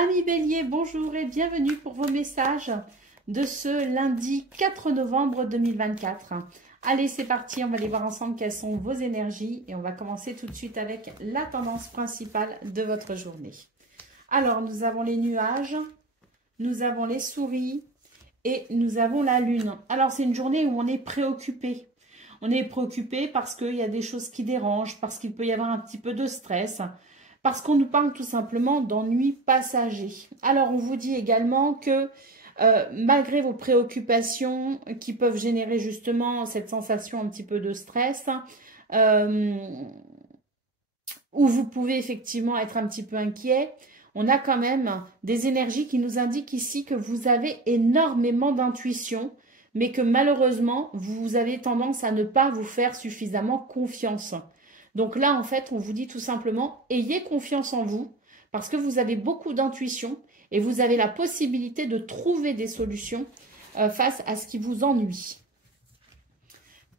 Amis Bélier, bonjour et bienvenue pour vos messages de ce lundi 4 novembre 2024. Allez, c'est parti, on va aller voir ensemble quelles sont vos énergies et on va commencer tout de suite avec la tendance principale de votre journée. Alors, nous avons les nuages, nous avons les souris et nous avons la lune. Alors, c'est une journée où on est préoccupé. On est préoccupé parce qu'il y a des choses qui dérangent, parce qu'il peut y avoir un petit peu de stress, parce qu'on nous parle tout simplement d'ennuis passagers. Alors, on vous dit également que malgré vos préoccupations qui peuvent générer justement cette sensation un petit peu de stress, où vous pouvez effectivement être un petit peu inquiet, on a quand même des énergies qui nous indiquent ici que vous avez énormément d'intuition, mais que malheureusement, vous avez tendance à ne pas vous faire suffisamment confiance. Donc là, en fait, on vous dit tout simplement, ayez confiance en vous, parce que vous avez beaucoup d'intuition et vous avez la possibilité de trouver des solutions face à ce qui vous ennuie.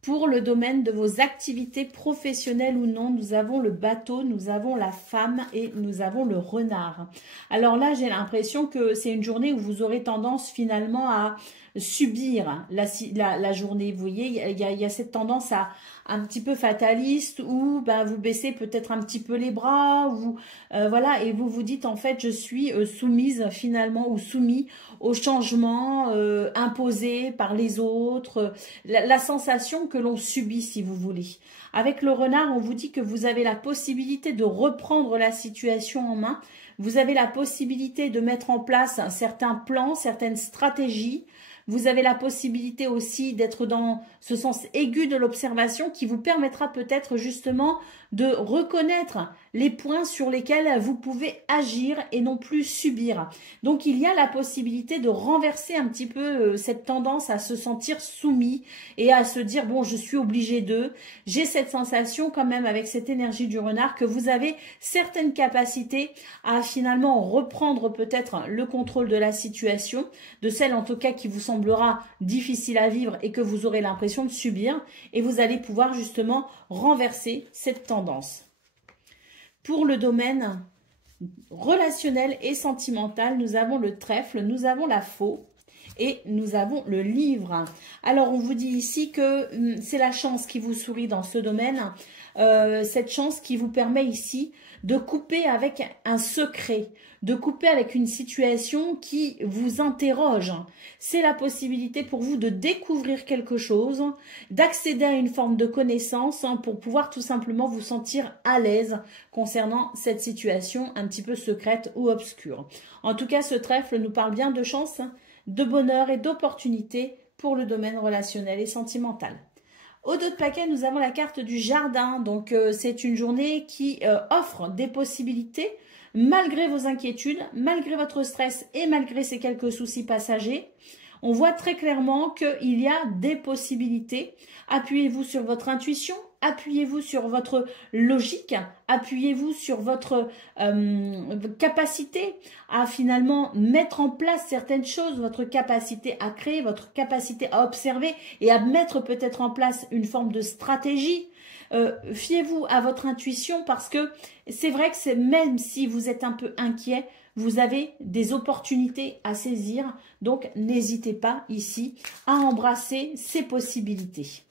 Pour le domaine de vos activités professionnelles ou non, nous avons le bateau, nous avons la femme et nous avons le renard. Alors là, j'ai l'impression que c'est une journée où vous aurez tendance finalement à subir la journée. Vous voyez, il y a cette tendance à un petit peu fataliste où ben, vous baissez peut-être un petit peu les bras, voilà, et vous vous dites en fait je suis soumise finalement ou soumis aux changements imposés par les autres, la sensation que l'on subit si vous voulez. Avec le renard, on vous dit que vous avez la possibilité de reprendre la situation en main, vous avez la possibilité de mettre en place certains plans, certaines stratégies. Vous avez la possibilité aussi d'être dans ce sens aigu de l'observation qui vous permettra peut-être justement de reconnaître les points sur lesquels vous pouvez agir et non plus subir. Donc il y a la possibilité de renverser un petit peu cette tendance à se sentir soumis et à se dire bon je suis obligé de. J'ai cette sensation quand même avec cette énergie du renard que vous avez certaines capacités à finalement reprendre peut-être le contrôle de la situation, de celle en tout cas qui vous semblera difficile à vivre et que vous aurez l'impression de subir et vous allez pouvoir justement renverser cette tendance. Pour le domaine relationnel et sentimental, nous avons le trèfle, nous avons la faux et nous avons le livre. Alors, on vous dit ici que c'est la chance qui vous sourit dans ce domaine, cette chance qui vous permet ici de couper avec un secret, de couper avec une situation qui vous interroge. C'est la possibilité pour vous de découvrir quelque chose, d'accéder à une forme de connaissance pour pouvoir tout simplement vous sentir à l'aise concernant cette situation un petit peu secrète ou obscure. En tout cas, ce trèfle nous parle bien de chance, de bonheur et d'opportunité pour le domaine relationnel et sentimental. Au dos de paquet, nous avons la carte du jardin. Donc, c'est une journée qui offre des possibilités malgré vos inquiétudes, malgré votre stress et malgré ces quelques soucis passagers. On voit très clairement qu'il y a des possibilités. Appuyez-vous sur votre intuition, appuyez-vous sur votre logique, appuyez-vous sur votre capacité à finalement mettre en place certaines choses, votre capacité à créer, votre capacité à observer et à mettre peut-être en place une forme de stratégie. Fiez-vous à votre intuition parce que c'est vrai que même si vous êtes un peu inquiet, vous avez des opportunités à saisir. Donc, n'hésitez pas ici à embrasser ces possibilités.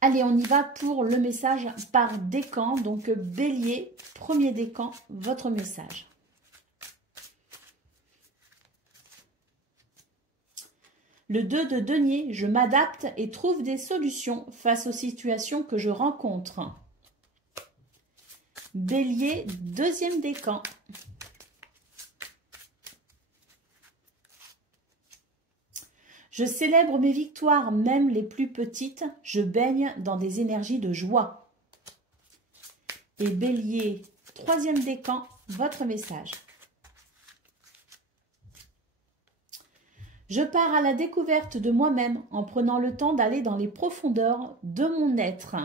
Allez, on y va pour le message par décan. Donc, Bélier, premier décan, votre message. Le 2 de denier, je m'adapte et trouve des solutions face aux situations que je rencontre. Bélier, deuxième décan. Je célèbre mes victoires, même les plus petites. Je baigne dans des énergies de joie. Et Bélier, troisième décan, votre message. Je pars à la découverte de moi-même en prenant le temps d'aller dans les profondeurs de mon être.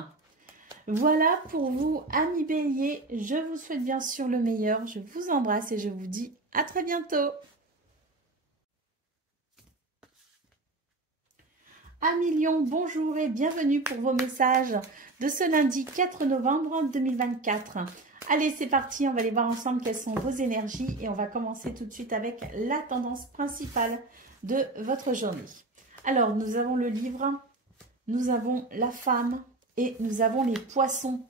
Voilà pour vous, amis Bélier. Je vous souhaite bien sûr le meilleur. Je vous embrasse et je vous dis à très bientôt. Amis Lion, bonjour et bienvenue pour vos messages de ce lundi 4 novembre 2024. Allez, c'est parti, on va aller voir ensemble quelles sont vos énergies et on va commencer tout de suite avec la tendance principale de votre journée. Alors, nous avons le livre, nous avons la femme et nous avons les poissons.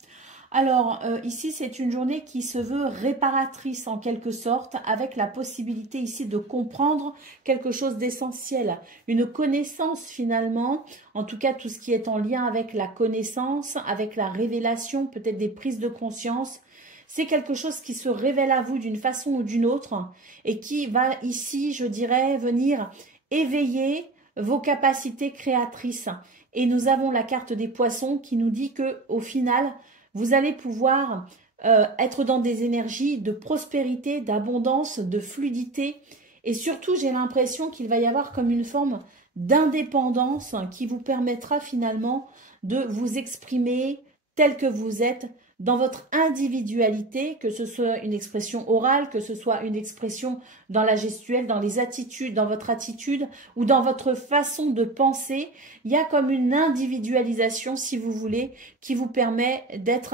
Alors, ici, c'est une journée qui se veut réparatrice en quelque sorte, avec la possibilité ici de comprendre quelque chose d'essentiel, une connaissance finalement, en tout cas tout ce qui est en lien avec la connaissance, avec la révélation, peut-être des prises de conscience. C'est quelque chose qui se révèle à vous d'une façon ou d'une autre et qui va ici, je dirais, venir éveiller vos capacités créatrices. Et nous avons la carte des poissons qui nous dit que au final, vous allez pouvoir être dans des énergies de prospérité, d'abondance, de fluidité. Et surtout, j'ai l'impression qu'il va y avoir comme une forme d'indépendance qui vous permettra finalement de vous exprimer tel que vous êtes dans votre individualité, que ce soit une expression orale, que ce soit une expression dans la gestuelle, dans les attitudes, dans votre attitude ou dans votre façon de penser. Il y a comme une individualisation, si vous voulez, qui vous permet d'être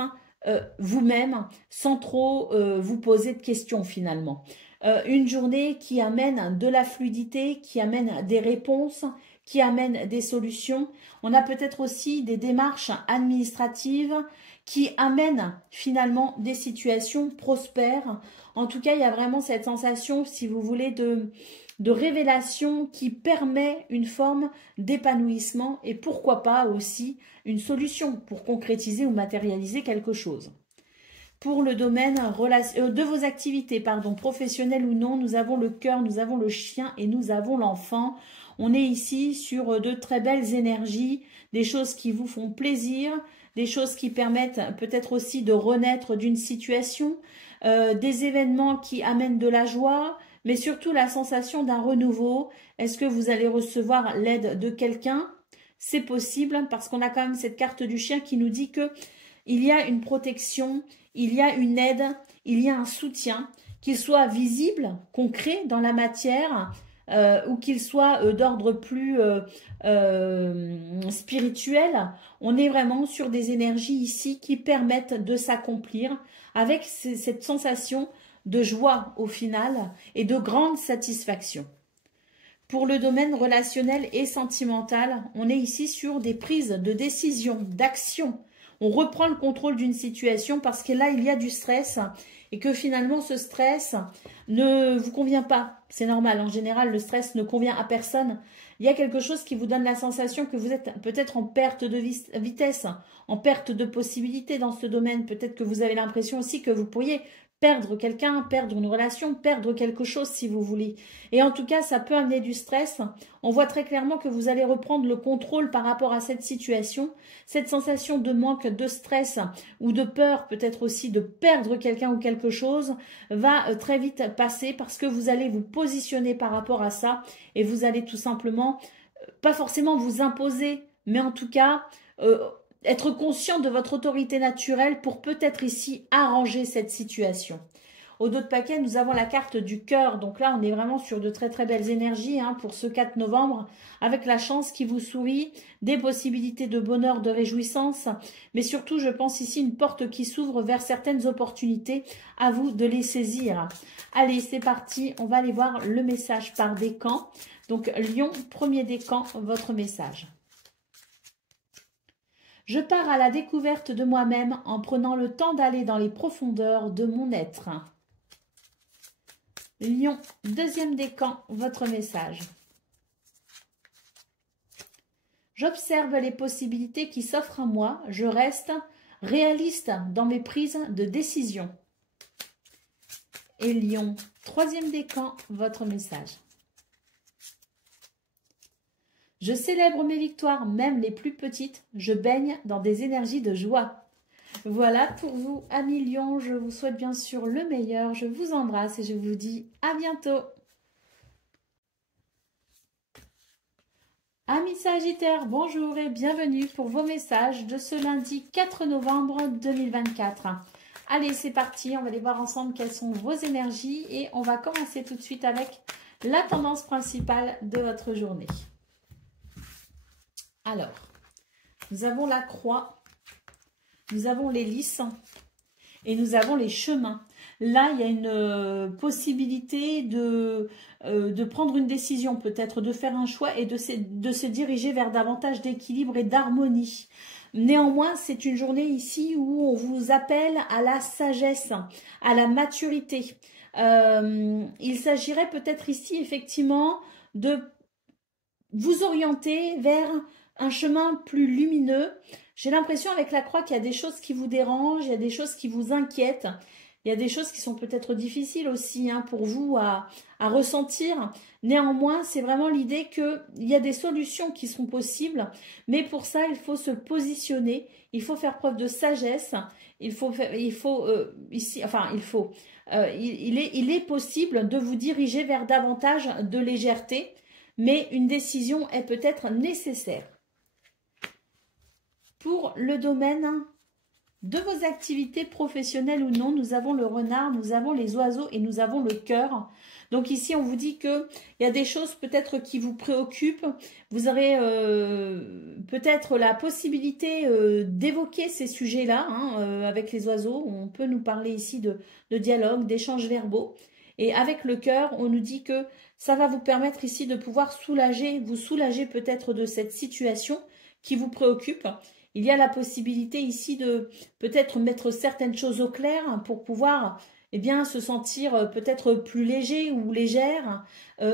vous-même sans trop vous poser de questions finalement. Une journée qui amène de la fluidité, qui amène des réponses, qui amène des solutions. On a peut-être aussi des démarches administratives qui amènent finalement des situations prospères. En tout cas, il y a vraiment cette sensation, si vous voulez, de révélation qui permet une forme d'épanouissement et pourquoi pas aussi une solution pour concrétiser ou matérialiser quelque chose. Pour le domaine de vos activités, professionnelles ou non, nous avons le cœur, nous avons le chien et nous avons l'enfant. On est ici sur de très belles énergies, des choses qui vous font plaisir, des choses qui permettent peut-être aussi de renaître d'une situation, des événements qui amènent de la joie, mais surtout la sensation d'un renouveau. Est-ce que vous allez recevoir l'aide de quelqu'un? C'est possible parce qu'on a quand même cette carte du chien qui nous dit que il y a une protection, il y a une aide, il y a un soutien, qu'il soit visible, concret dans la matière, ou qu'il soit d'ordre plus spirituel. On est vraiment sur des énergies ici qui permettent de s'accomplir avec cette sensation de joie au final et de grande satisfaction. Pour le domaine relationnel et sentimental, on est ici sur des prises de décision, d'action. On reprend le contrôle d'une situation parce que là, il y a du stress et que finalement, ce stress ne vous convient pas. C'est normal, en général, le stress ne convient à personne. Il y a quelque chose qui vous donne la sensation que vous êtes peut-être en perte de vitesse, en perte de possibilités dans ce domaine. Peut-être que vous avez l'impression aussi que vous pourriez perdre quelqu'un, perdre une relation, perdre quelque chose si vous voulez. Et en tout cas, ça peut amener du stress. On voit très clairement que vous allez reprendre le contrôle par rapport à cette situation. Cette sensation de manque de stress ou de peur, peut-être aussi de perdre quelqu'un ou quelque chose, va très vite passer parce que vous allez vous positionner par rapport à ça et vous allez tout simplement, pas forcément vous imposer, mais en tout cas être conscient de votre autorité naturelle pour peut-être ici arranger cette situation. Au dos de paquet, nous avons la carte du cœur. Donc là, on est vraiment sur de très très belles énergies pour ce 4 novembre, avec la chance qui vous sourit, des possibilités de bonheur, de réjouissance, mais surtout, je pense ici une porte qui s'ouvre vers certaines opportunités. À vous de les saisir. Allez, c'est parti. On va aller voir le message par décan. Donc, Lion, premier décan, votre message. Je pars à la découverte de moi-même en prenant le temps d'aller dans les profondeurs de mon être. Lion, deuxième décan, votre message. J'observe les possibilités qui s'offrent à moi. Je reste réaliste dans mes prises de décision. Et Lion, troisième décan, votre message. Je célèbre mes victoires, même les plus petites. Je baigne dans des énergies de joie. Voilà pour vous, amis Lion. Je vous souhaite bien sûr le meilleur. Je vous embrasse et je vous dis à bientôt. Amis Sagittaires, bonjour et bienvenue pour vos messages de ce lundi 4 novembre 2024. Allez, c'est parti. On va aller voir ensemble quelles sont vos énergies et on va commencer tout de suite avec la tendance principale de votre journée. Alors, nous avons la croix, nous avons les lys et nous avons les chemins. Là, il y a une possibilité de prendre une décision, peut-être de faire un choix et de se diriger vers davantage d'équilibre et d'harmonie. Néanmoins, c'est une journée ici où on vous appelle à la sagesse, à la maturité. Il s'agirait peut-être ici, effectivement, de vous orienter vers un chemin plus lumineux. J'ai l'impression avec la croix qu'il y a des choses qui vous dérangent, il y a des choses qui vous inquiètent. Il y a des choses qui sont peut-être difficiles aussi pour vous à ressentir. Néanmoins, c'est vraiment l'idée qu'il y a des solutions qui sont possibles. Mais pour ça, il faut se positionner. Il faut faire preuve de sagesse. Il est possible de vous diriger vers davantage de légèreté. Mais une décision est peut-être nécessaire. Pour le domaine de vos activités professionnelles ou non, nous avons le renard, nous avons les oiseaux et nous avons le cœur. Donc ici, on vous dit qu'il y a des choses peut-être qui vous préoccupent. Vous aurez peut-être la possibilité d'évoquer ces sujets-là avec les oiseaux. On peut nous parler ici de dialogue, d'échanges verbaux. Et avec le cœur, on nous dit que ça va vous permettre ici de pouvoir vous soulager peut-être de cette situation qui vous préoccupe. Il y a la possibilité ici de peut-être mettre certaines choses au clair pour pouvoir se sentir peut-être plus léger ou légère,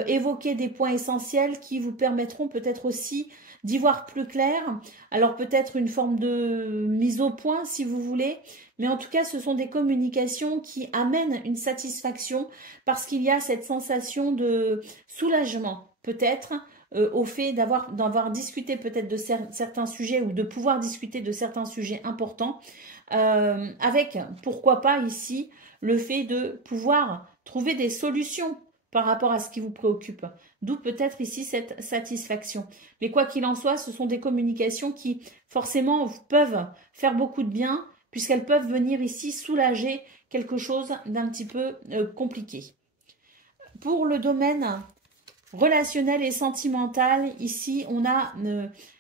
évoquer des points essentiels qui vous permettront peut-être aussi d'y voir plus clair. Alors peut-être une forme de mise au point si vous voulez, mais en tout cas ce sont des communications qui amènent une satisfaction parce qu'il y a cette sensation de soulagement peut-être, au fait d'avoir discuté peut-être de certains sujets ou de pouvoir discuter de certains sujets importants, avec, pourquoi pas ici, le fait de pouvoir trouver des solutions par rapport à ce qui vous préoccupe. D'où peut-être ici cette satisfaction. Mais quoi qu'il en soit, ce sont des communications qui forcément peuvent faire beaucoup de bien, puisqu'elles peuvent venir ici soulager quelque chose d'un petit peu compliqué. Pour le domaine relationnel et sentimental, ici on a,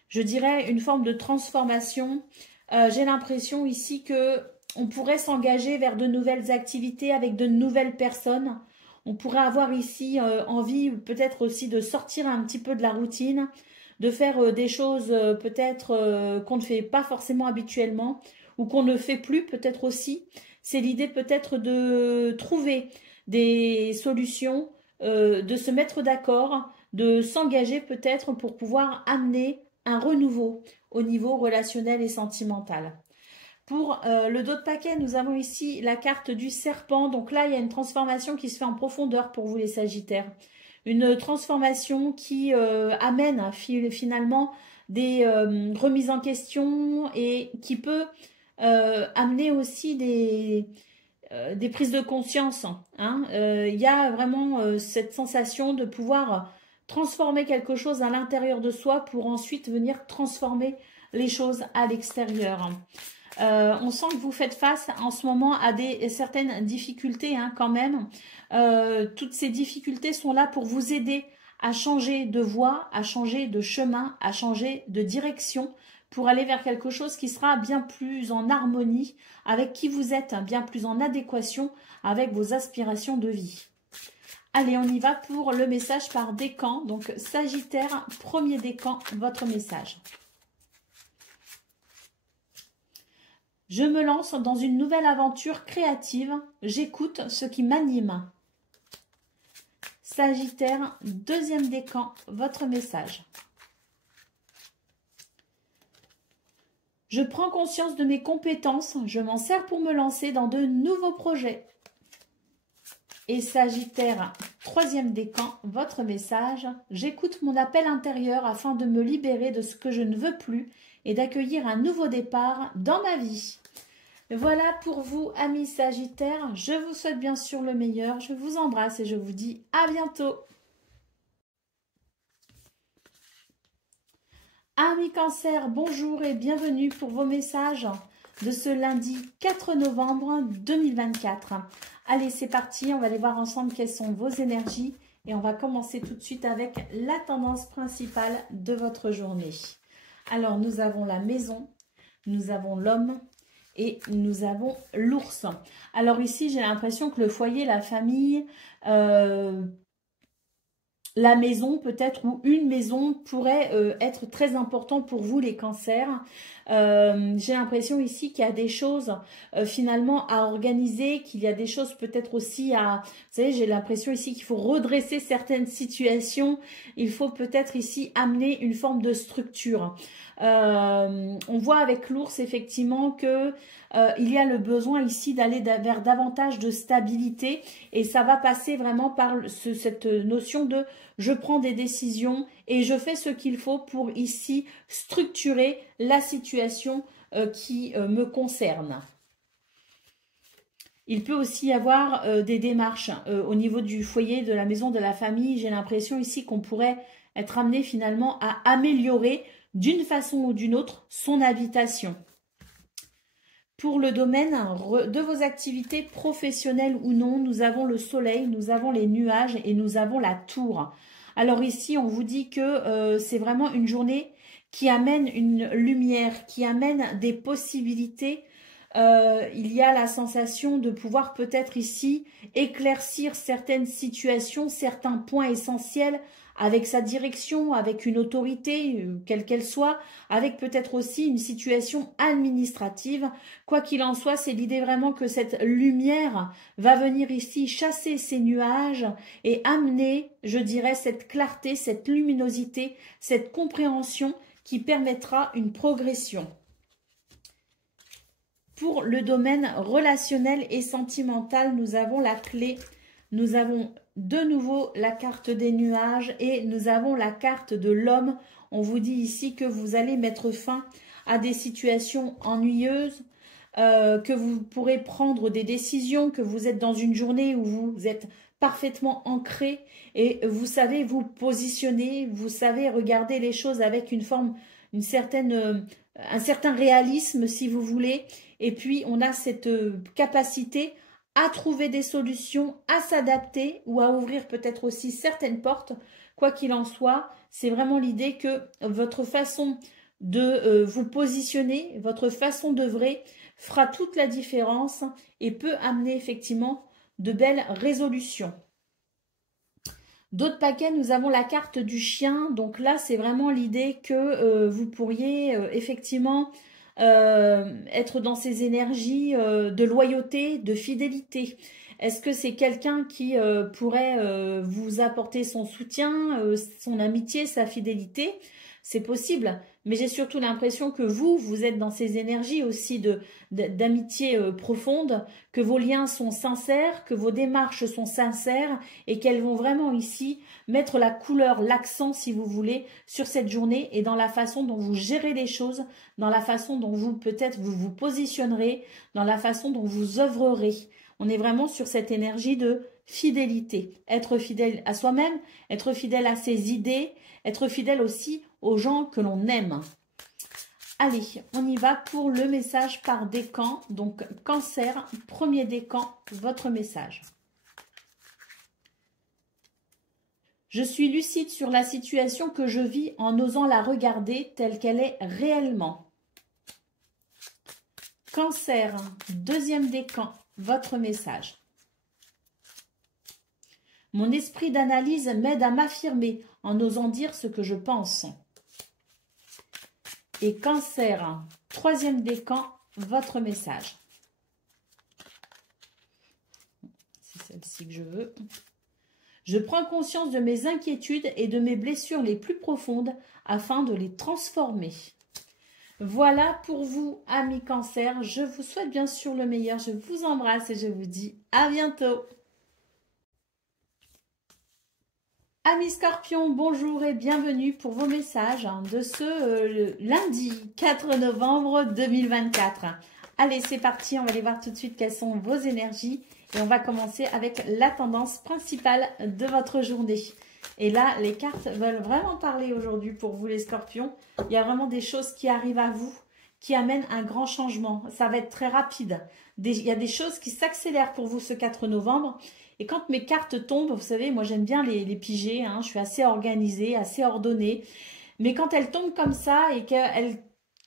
je dirais, une forme de transformation. J'ai l'impression ici que on pourrait s'engager vers de nouvelles activités avec de nouvelles personnes. On pourrait avoir ici envie peut-être aussi de sortir un petit peu de la routine, de faire des choses peut-être qu'on ne fait pas forcément habituellement ou qu'on ne fait plus peut-être aussi. C'est l'idée peut-être de trouver des solutions, de se mettre d'accord, de s'engager peut-être pour pouvoir amener un renouveau au niveau relationnel et sentimental. Pour le dos de paquet, nous avons ici la carte du serpent. Donc là, il y a une transformation qui se fait en profondeur pour vous les Sagittaires. Une transformation qui amène finalement des remises en question et qui peut amener aussi des prises de conscience. Il y a vraiment cette sensation de pouvoir transformer quelque chose à l'intérieur de soi pour ensuite venir transformer les choses à l'extérieur. On sent que vous faites face en ce moment à certaines difficultés quand même. Toutes ces difficultés sont là pour vous aider à changer de voie, à changer de chemin, à changer de direction pour aller vers quelque chose qui sera bien plus en harmonie avec qui vous êtes, bien plus en adéquation avec vos aspirations de vie. Allez, on y va pour le message par décan. Donc, Sagittaire, premier décan, votre message. Je me lance dans une nouvelle aventure créative. J'écoute ce qui m'anime. Sagittaire, deuxième décan, votre message. Je prends conscience de mes compétences. Je m'en sers pour me lancer dans de nouveaux projets. Et Sagittaire, troisième décan, votre message. J'écoute mon appel intérieur afin de me libérer de ce que je ne veux plus et d'accueillir un nouveau départ dans ma vie. Voilà pour vous, amis Sagittaires. Je vous souhaite bien sûr le meilleur. Je vous embrasse et je vous dis à bientôt. Amis Cancer, bonjour et bienvenue pour vos messages de ce lundi 4 novembre 2024. Allez, c'est parti, on va aller voir ensemble quelles sont vos énergies et on va commencer tout de suite avec la tendance principale de votre journée. Alors, nous avons la maison, nous avons l'homme et nous avons l'ours. Alors ici, j'ai l'impression que le foyer, la famille, la maison peut-être, ou une maison pourrait être très important pour vous les cancers. J'ai l'impression ici qu'il y a des choses finalement à organiser, qu'il y a des choses peut-être aussi à... Vous savez, j'ai l'impression ici qu'il faut redresser certaines situations. Il faut peut-être ici amener une forme de structure. On voit avec l'ours effectivement que il y a le besoin ici d'aller vers davantage de stabilité et ça va passer vraiment par cette notion de je prends des décisions et je fais ce qu'il faut pour ici structurer la situation qui me concerne. Il peut aussi y avoir des démarches au niveau du foyer, de la maison, de la famille. J'ai l'impression ici qu'on pourrait être amené finalement à améliorer d'une façon ou d'une autre son habitation. Pour le domaine de vos activités professionnelles ou non, nous avons le soleil, nous avons les nuages et nous avons la tour. Alors ici, on vous dit que c'est vraiment une journée qui amène une lumière, qui amène des possibilités. Il y a la sensation de pouvoir peut-être ici éclaircir certaines situations, certains points essentiels avec sa direction, avec une autorité, quelle qu'elle soit, avec peut-être aussi une situation administrative. Quoi qu'il en soit, c'est l'idée vraiment que cette lumière va venir ici chasser ces nuages et amener, je dirais, cette clarté, cette luminosité, cette compréhension qui permettra une progression. Pour le domaine relationnel et sentimental, nous avons la clé, nous avons de nouveau la carte des nuages et nous avons la carte de l'homme. On vous dit ici que vous allez mettre fin à des situations ennuyeuses, que vous pourrez prendre des décisions, que vous êtes dans une journée où vous êtes parfaitement ancré et vous savez vous positionner, vous savez regarder les choses avec une forme, un certain réalisme si vous voulez. Et puis on a cette capacité à trouver des solutions, à s'adapter ou à ouvrir peut-être aussi certaines portes. Quoi qu'il en soit, c'est vraiment l'idée que votre façon de vous positionner, votre façon d'œuvrer fera toute la différence et peut amener effectivement de belles résolutions. D'autres paquets, nous avons la carte du chien. Donc là, c'est vraiment l'idée que vous pourriez effectivement être dans ces énergies de loyauté, de fidélité. Est-ce que c'est quelqu'un qui pourrait vous apporter son soutien, son amitié, sa fidélité? C'est possible, mais j'ai surtout l'impression que vous êtes dans ces énergies aussi d'amitié profonde, que vos liens sont sincères, que vos démarches sont sincères et qu'elles vont vraiment ici mettre la couleur, l'accent si vous voulez, sur cette journée et dans la façon dont vous gérez les choses, dans la façon dont vous peut-être vous positionnerez, dans la façon dont vous œuvrerez. On est vraiment sur cette énergie de fidélité, être fidèle à soi-même, être fidèle à ses idées, être fidèle aussi aux gens que l'on aime. Allez, on y va pour le message par décan. Donc, Cancer, premier décan, votre message. Je suis lucide sur la situation que je vis en osant la regarder telle qu'elle est réellement. Cancer, deuxième décan, votre message. Mon esprit d'analyse m'aide à m'affirmer en osant dire ce que je pense. Et Cancer, troisième décan, votre message. C'est celle-ci que je veux. Je prends conscience de mes inquiétudes et de mes blessures les plus profondes afin de les transformer. Voilà pour vous, amis Cancer. Je vous souhaite bien sûr le meilleur. Je vous embrasse et je vous dis à bientôt. Amis Scorpions, bonjour et bienvenue pour vos messages de ce lundi 4 novembre 2024. Allez, c'est parti, on va aller voir tout de suite quelles sont vos énergies et on va commencer avec la tendance principale de votre journée. Et là, les cartes veulent vraiment parler aujourd'hui pour vous les Scorpions. Il y a vraiment des choses qui arrivent à vous, qui amènent un grand changement. Ça va être très rapide. Il y a des choses qui s'accélèrent pour vous ce 4 novembre. Et quand mes cartes tombent, vous savez, moi j'aime bien les piger, hein, je suis assez organisée, assez ordonnée. Mais quand elles tombent comme ça et qu'elles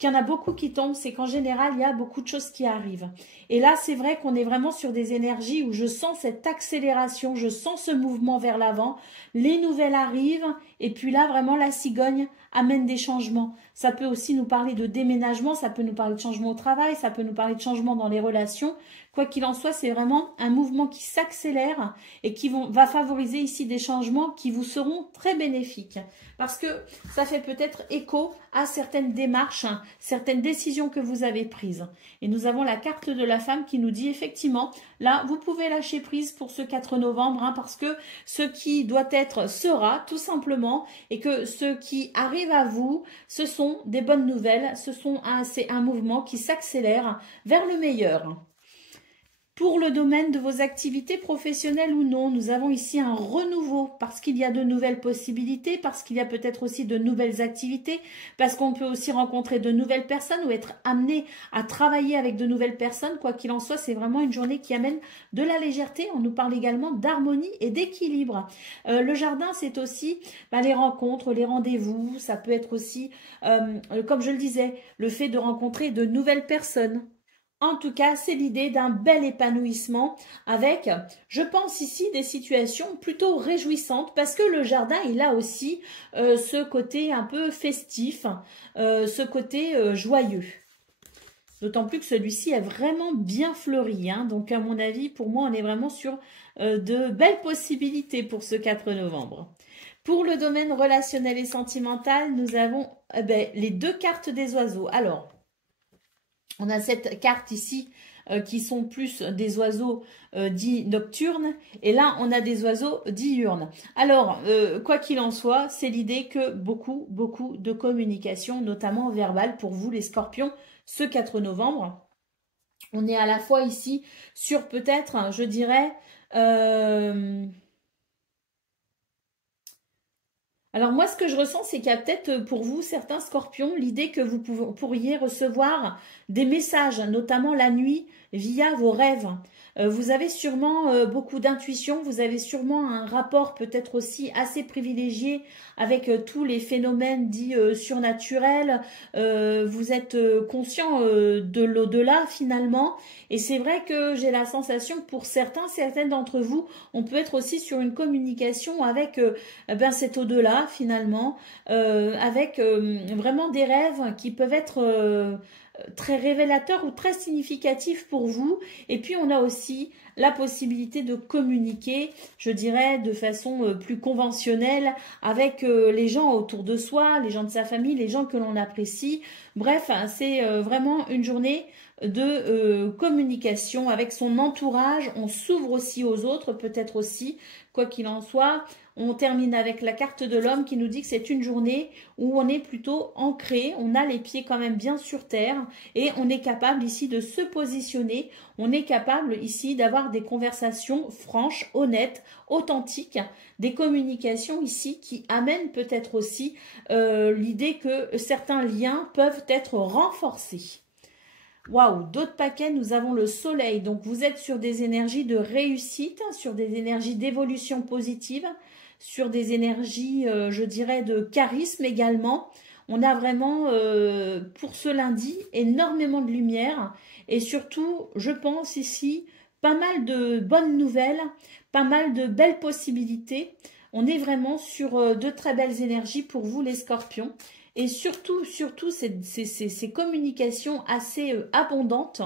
qu'il y en a beaucoup qui tombent, c'est qu'en général, il y a beaucoup de choses qui arrivent. Et là, c'est vrai qu'on est vraiment sur des énergies où je sens cette accélération, je sens ce mouvement vers l'avant, les nouvelles arrivent, et puis là, vraiment, la cigogne amène des changements. Ça peut aussi nous parler de déménagement, ça peut nous parler de changement au travail, ça peut nous parler de changement dans les relations. Quoi qu'il en soit, c'est vraiment un mouvement qui s'accélère et qui va favoriser ici des changements qui vous seront très bénéfiques. Parce que ça fait peut-être écho à certaines démarches, certaines décisions que vous avez prises. Et nous avons la carte de la femme qui nous dit effectivement, là, vous pouvez lâcher prise pour ce 4 novembre, parce que ce qui doit être sera, tout simplement, et que ce qui arrive à vous, ce sont des bonnes nouvelles, c'est un mouvement qui s'accélère vers le meilleur. Pour le domaine de vos activités professionnelles ou non, nous avons ici un renouveau parce qu'il y a de nouvelles possibilités, parce qu'il y a peut-être aussi de nouvelles activités, parce qu'on peut aussi rencontrer de nouvelles personnes ou être amené à travailler avec de nouvelles personnes. Quoi qu'il en soit, c'est vraiment une journée qui amène de la légèreté. On nous parle également d'harmonie et d'équilibre. Le jardin, c'est aussi les rencontres, les rendez-vous. Ça peut être aussi, comme je le disais, le fait de rencontrer de nouvelles personnes. En tout cas, c'est l'idée d'un bel épanouissement avec, je pense ici, des situations plutôt réjouissantes parce que le jardin, il a aussi ce côté un peu festif, ce côté joyeux. D'autant plus que celui-ci est vraiment bien fleuri. Donc, à mon avis, pour moi, on est vraiment sur de belles possibilités pour ce 4 novembre. Pour le domaine relationnel et sentimental, nous avons les deux cartes des oiseaux. Alors, on a cette carte ici qui sont plus des oiseaux dits nocturnes et là on a des oiseaux diurnes. Alors quoi qu'il en soit, c'est l'idée que beaucoup de communication, notamment verbale pour vous les scorpions ce 4 novembre. On est à la fois ici sur peut-être, je dirais, alors moi, ce que je ressens, c'est qu'il y a peut-être pour vous, certains scorpions, l'idée que vous pourriez recevoir des messages, notamment la nuit, via vos rêves. Vous avez sûrement beaucoup d'intuition, vous avez sûrement un rapport peut-être aussi assez privilégié avec tous les phénomènes dits surnaturels. Vous êtes conscient de l'au-delà finalement. Et c'est vrai que j'ai la sensation que pour certaines d'entre vous, on peut être aussi sur une communication avec cet au-delà finalement, avec vraiment des rêves qui peuvent être très révélateurs ou très significatifs pour vous. Et puis on a aussi la possibilité de communiquer, je dirais, de façon plus conventionnelle avec les gens autour de soi, les gens de sa famille, les gens que l'on apprécie. Bref, c'est vraiment une journée de communication avec son entourage. On s'ouvre aussi aux autres, peut-être aussi, quoi qu'il en soit. On termine avec la carte de l'homme qui nous dit que c'est une journée où on est plutôt ancré, on a les pieds quand même bien sur terre et on est capable ici de se positionner, on est capable ici d'avoir des conversations franches, honnêtes, authentiques, des communications ici qui amènent peut-être aussi l'idée que certains liens peuvent être renforcés. Waouh, d'autres paquets, nous avons le soleil, donc vous êtes sur des énergies de réussite, sur des énergies d'évolution positive, sur des énergies, je dirais, de charisme également. On a vraiment, pour ce lundi, énormément de lumière et surtout, je pense ici, pas mal de bonnes nouvelles, pas mal de belles possibilités. On est vraiment sur de très belles énergies pour vous les scorpions. Et surtout ces communications assez abondantes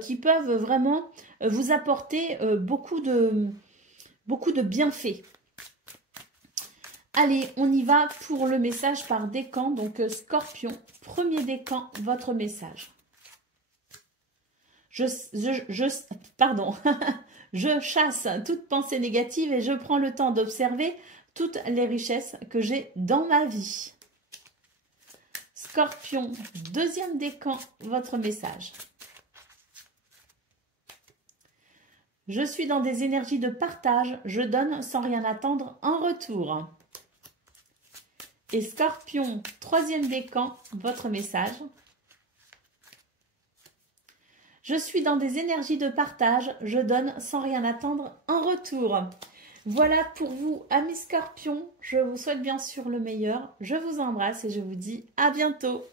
qui peuvent vraiment vous apporter beaucoup de bienfaits. Allez, on y va pour le message par décan. Donc, Scorpion, premier décan, votre message. Pardon, je chasse toute pensée négative et je prends le temps d'observer toutes les richesses que j'ai dans ma vie. Scorpion, deuxième décan, votre message. Je suis dans des énergies de partage, je donne sans rien attendre en retour. Et Scorpion, troisième décan, votre message. Je suis dans des énergies de partage, je donne sans rien attendre en retour. Voilà pour vous, amis Scorpions. Je vous souhaite bien sûr le meilleur. Je vous embrasse et je vous dis à bientôt.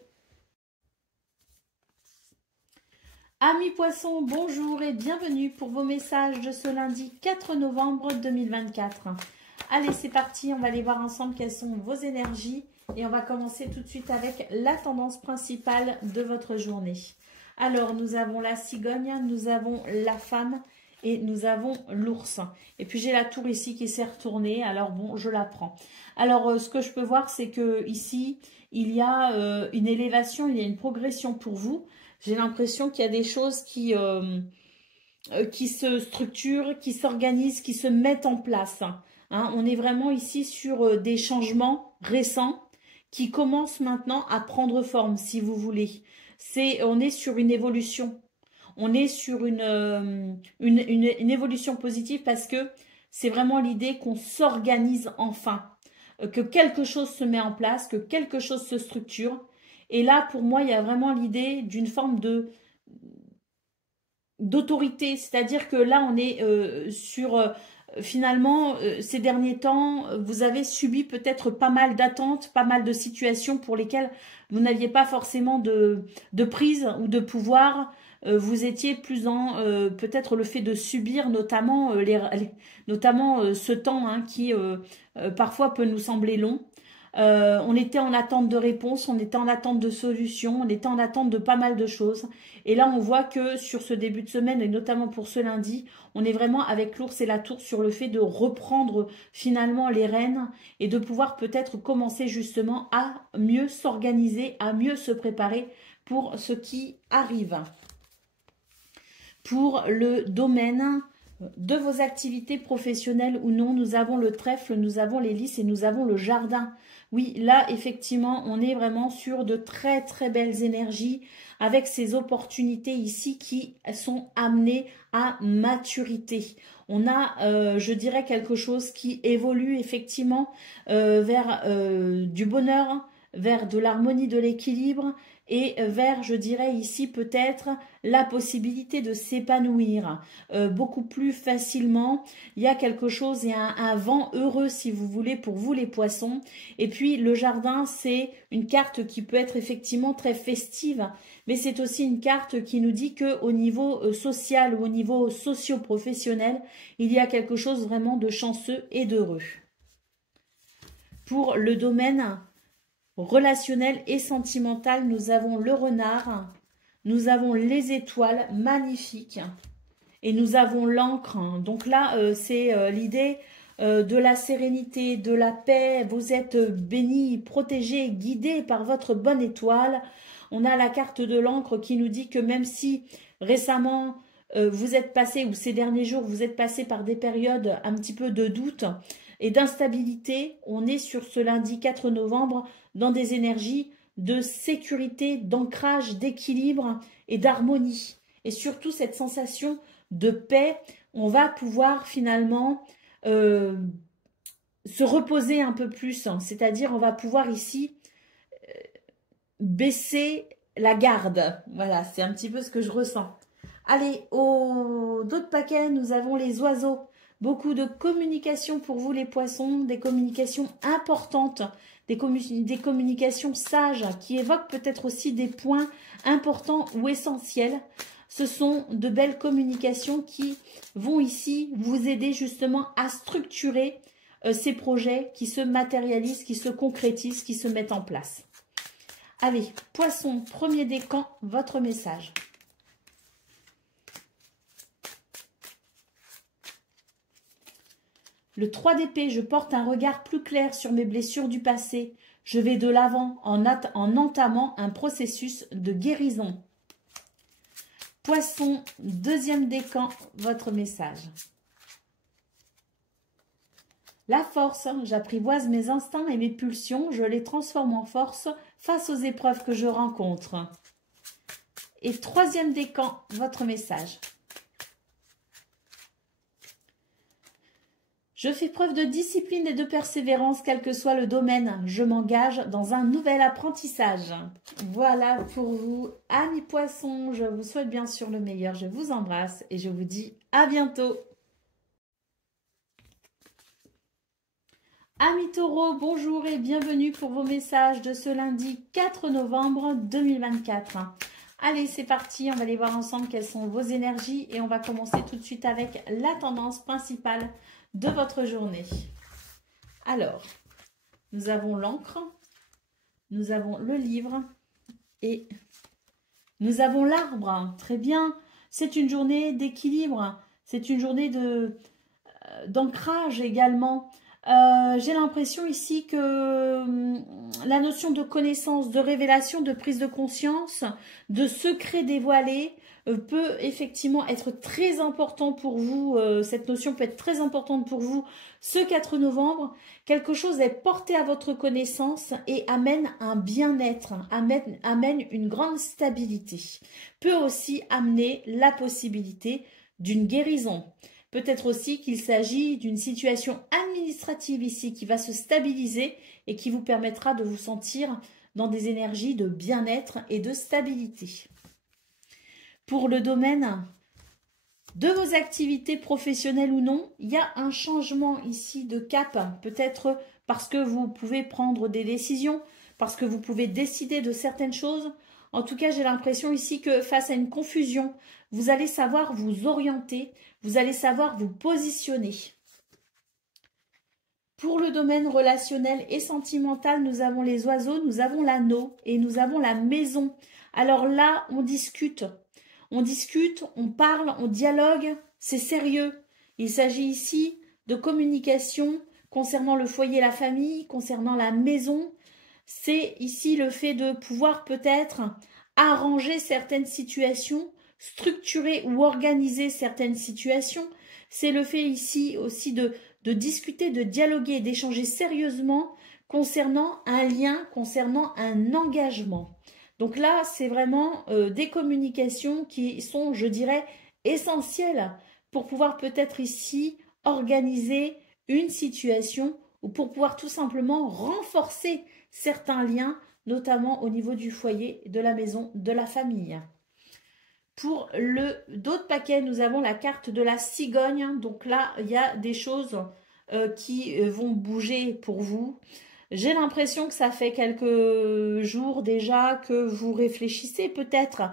Amis poissons, bonjour et bienvenue pour vos messages de ce lundi 4 novembre 2024. Allez, c'est parti, on va aller voir ensemble quelles sont vos énergies et on va commencer tout de suite avec la tendance principale de votre journée. Alors, nous avons la cigogne, nous avons la femme et nous avons l'ours. Et puis, j'ai la tour ici qui s'est retournée, alors bon, je la prends. Alors, ce que je peux voir, c'est que ici, il y a une élévation, il y a une progression pour vous. J'ai l'impression qu'il y a des choses qui se structurent, qui s'organisent, qui se mettent en place. Hein, on est vraiment ici sur des changements récents qui commencent maintenant à prendre forme, si vous voulez. On est sur une évolution. On est sur une évolution positive parce que c'est vraiment l'idée qu'on s'organise enfin, que quelque chose se met en place, que quelque chose se structure. Et là, pour moi, il y a vraiment l'idée d'une forme d'autorité. C'est-à-dire que là, on est sur... finalement, ces derniers temps, vous avez subi peut-être pas mal d'attentes, pas mal de situations pour lesquelles vous n'aviez pas forcément de prise ou de pouvoir. Vous étiez plus dans peut-être le fait de subir, notamment, notamment ce temps hein, qui parfois peut nous sembler long. On était en attente de réponses, on était en attente de solutions, on était en attente de pas mal de choses. Et là, on voit que sur ce début de semaine, et notamment pour ce lundi, on est vraiment avec l'ours et la tour sur le fait de reprendre finalement les rênes et de pouvoir peut-être commencer justement à mieux s'organiser, à mieux se préparer pour ce qui arrive. Pour le domaine de vos activités professionnelles ou non, nous avons le trèfle, nous avons les lys et nous avons le jardin. Oui, là, effectivement, on est vraiment sur de très, très belles énergies avec ces opportunités ici qui sont amenées à maturité. On a, je dirais, quelque chose qui évolue effectivement vers du bonheur, vers de l'harmonie, de l'équilibre et vers, je dirais ici peut-être, la possibilité de s'épanouir beaucoup plus facilement. Il y a quelque chose, il y a un vent heureux si vous voulez pour vous les poissons. Et puis le jardin, c'est une carte qui peut être effectivement très festive, mais c'est aussi une carte qui nous dit qu'au niveau social ou au niveau socio-professionnel, il y a quelque chose vraiment de chanceux et d'heureux. Pour le domaine relationnel et sentimental, nous avons le renard, nous avons les étoiles magnifiques et nous avons l'encre. Donc là, c'est l'idée de la sérénité, de la paix. Vous êtes bénis, protégés, guidés par votre bonne étoile. On a la carte de l'encre qui nous dit que même si récemment vous êtes passé, ou ces derniers jours, vous êtes passé par des périodes un petit peu de doute et d'instabilité, on est sur ce lundi 4 novembre dans des énergies de sécurité, d'ancrage, d'équilibre et d'harmonie. Et surtout cette sensation de paix, on va pouvoir finalement se reposer un peu plus. C'est-à-dire on va pouvoir ici baisser la garde. Voilà, c'est un petit peu ce que je ressens. Allez, au d'autres paquets, nous avons les oiseaux. Beaucoup de communication pour vous les poissons, des communications importantes, des communications sages qui évoquent peut-être aussi des points importants ou essentiels. Ce sont de belles communications qui vont ici vous aider justement à structurer ces projets qui se matérialisent, qui se concrétisent, qui se mettent en place. Allez, poisson, premier décan, votre message. Le 3 d'épée, je porte un regard plus clair sur mes blessures du passé. Je vais de l'avant en entamant un processus de guérison. Poisson, deuxième décan, votre message. La force, j'apprivoise mes instincts et mes pulsions, je les transforme en force face aux épreuves que je rencontre. Et troisième décan, votre message. Je fais preuve de discipline et de persévérance, quel que soit le domaine. Je m'engage dans un nouvel apprentissage. Voilà pour vous, amis poissons. Je vous souhaite bien sûr le meilleur. Je vous embrasse et je vous dis à bientôt. Amis taureaux, bonjour et bienvenue pour vos messages de ce lundi 4 novembre 2024. Allez, c'est parti, on va aller voir ensemble quelles sont vos énergies et on va commencer tout de suite avec la tendance principale de votre journée. Alors, nous avons l'encre, nous avons le livre et nous avons l'arbre. Très bien, c'est une journée d'équilibre, c'est une journée d'ancrage également. J'ai l'impression ici que la notion de connaissance, de révélation, de prise de conscience, de secret dévoilé peut effectivement être très important pour vous. Cette notion peut être très importante pour vous ce 4 novembre. Quelque chose est porté à votre connaissance et amène un bien-être, amène une grande stabilité. Peut aussi amener la possibilité d'une guérison. Peut-être aussi qu'il s'agit d'une situation administrative ici qui va se stabiliser et qui vous permettra de vous sentir dans des énergies de bien-être et de stabilité. Pour le domaine de vos activités professionnelles ou non, il y a un changement ici de cap, peut-être parce que vous pouvez prendre des décisions, parce que vous pouvez décider de certaines choses. En tout cas, j'ai l'impression ici que face à une confusion, vous allez savoir vous orienter, vous allez savoir vous positionner. Pour le domaine relationnel et sentimental, nous avons les oiseaux, nous avons l'anneau et nous avons la maison. Alors là, on discute, on parle, on dialogue, c'est sérieux. Il s'agit ici de communication concernant le foyer, la famille, concernant la maison. C'est ici le fait de pouvoir peut-être arranger certaines situations, structurer ou organiser certaines situations. C'est le fait ici aussi de discuter, de dialoguer, d'échanger sérieusement concernant un lien, concernant un engagement. Donc là, c'est vraiment des communications qui sont, je dirais, essentielles pour pouvoir peut-être ici organiser une situation ou pour pouvoir tout simplement renforcer certains liens, notamment au niveau du foyer, de la maison, de la famille. Pour d'autres paquets, nous avons la carte de la cigogne. Donc là, il y a des choses qui vont bouger pour vous. J'ai l'impression que ça fait quelques jours déjà que vous réfléchissez peut-être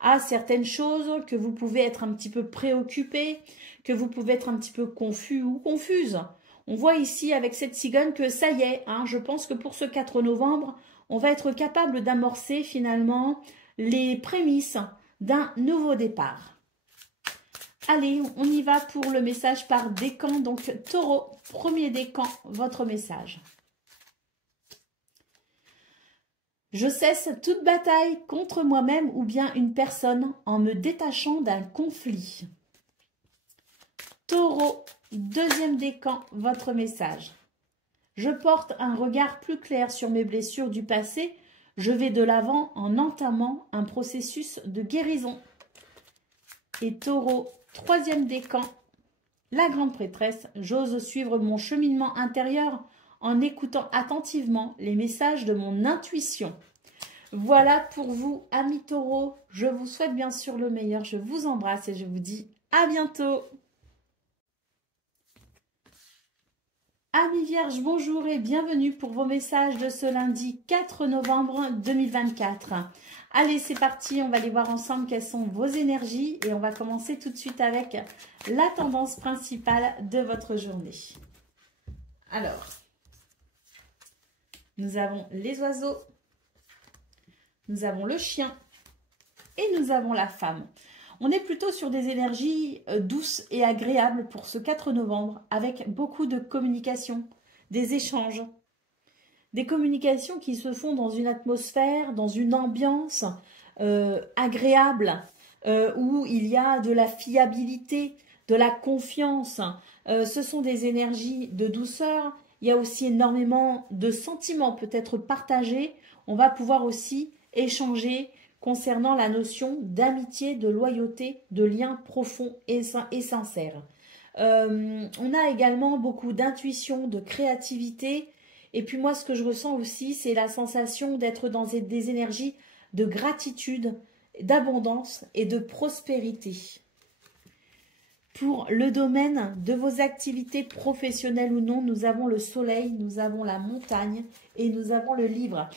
à certaines choses, que vous pouvez être un petit peu préoccupé, que vous pouvez être un petit peu confus ou confuse. On voit ici avec cette cigogne que ça y est, je pense que pour ce 4 novembre, on va être capable d'amorcer finalement les prémices d'un nouveau départ. Allez, on y va pour le message par décan. Donc, Taureau, premier décan, votre message. Je cesse toute bataille contre moi-même ou bien une personne en me détachant d'un conflit. Taureau, deuxième décan, votre message. Je porte un regard plus clair sur mes blessures du passé. Je vais de l'avant en entamant un processus de guérison. Et Taureau, troisième décan, la grande prêtresse. J'ose suivre mon cheminement intérieur en écoutant attentivement les messages de mon intuition. Voilà pour vous, amis taureaux. Je vous souhaite bien sûr le meilleur. Je vous embrasse et je vous dis à bientôt. Amis vierges, bonjour et bienvenue pour vos messages de ce lundi 4 novembre 2024. Allez, c'est parti, on va aller voir ensemble quelles sont vos énergies et on va commencer tout de suite avec la tendance principale de votre journée. Alors, nous avons les oiseaux, nous avons le chien et nous avons la femme. On est plutôt sur des énergies douces et agréables pour ce 4 novembre avec beaucoup de communication, des échanges. Des communications qui se font dans une atmosphère, dans une ambiance agréable, où il y a de la fiabilité, de la confiance. Ce sont des énergies de douceur. Il y a aussi énormément de sentiments peut-être partagés. On va pouvoir aussi échanger concernant la notion d'amitié, de loyauté, de lien profond et sincère. On a également beaucoup d'intuition, de créativité. Et puis moi, ce que je ressens aussi, c'est la sensation d'être dans des énergies de gratitude, d'abondance et de prospérité. Pour le domaine de vos activités professionnelles ou non, nous avons le soleil, nous avons la montagne et nous avons le livre.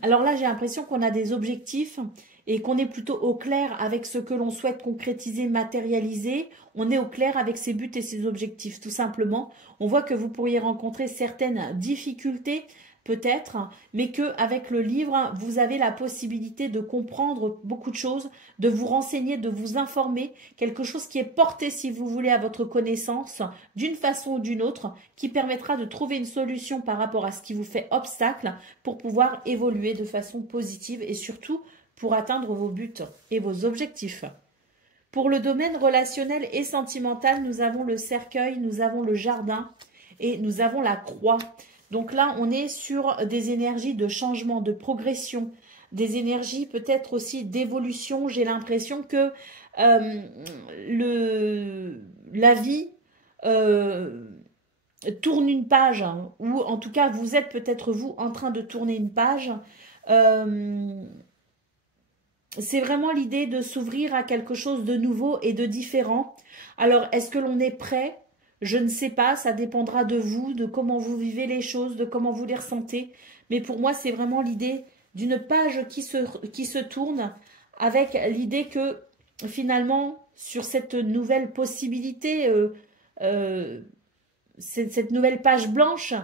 Alors là, j'ai l'impression qu'on a des objectifs et qu'on est plutôt au clair avec ce que l'on souhaite concrétiser, matérialiser, on est au clair avec ses buts et ses objectifs, tout simplement. On voit que vous pourriez rencontrer certaines difficultés, peut-être, mais qu'avec le livre, vous avez la possibilité de comprendre beaucoup de choses, de vous renseigner, de vous informer, quelque chose qui est porté, si vous voulez, à votre connaissance, d'une façon ou d'une autre, qui permettra de trouver une solution par rapport à ce qui vous fait obstacle pour pouvoir évoluer de façon positive et surtout pour atteindre vos buts et vos objectifs. Pour le domaine relationnel et sentimental, nous avons le cercueil, nous avons le jardin et nous avons la croix. Donc là, on est sur des énergies de changement, de progression, des énergies peut-être aussi d'évolution. J'ai l'impression que la vie tourne une page, ou en tout cas, vous êtes peut-être vous en train de tourner une page. C'est vraiment l'idée de s'ouvrir à quelque chose de nouveau et de différent. Alors, est-ce que l'on est prêt ? Je ne sais pas, ça dépendra de vous, de comment vous vivez les choses, de comment vous les ressentez. Mais pour moi, c'est vraiment l'idée d'une page qui se tourne avec l'idée que finalement, sur cette nouvelle possibilité, cette nouvelle page blanche,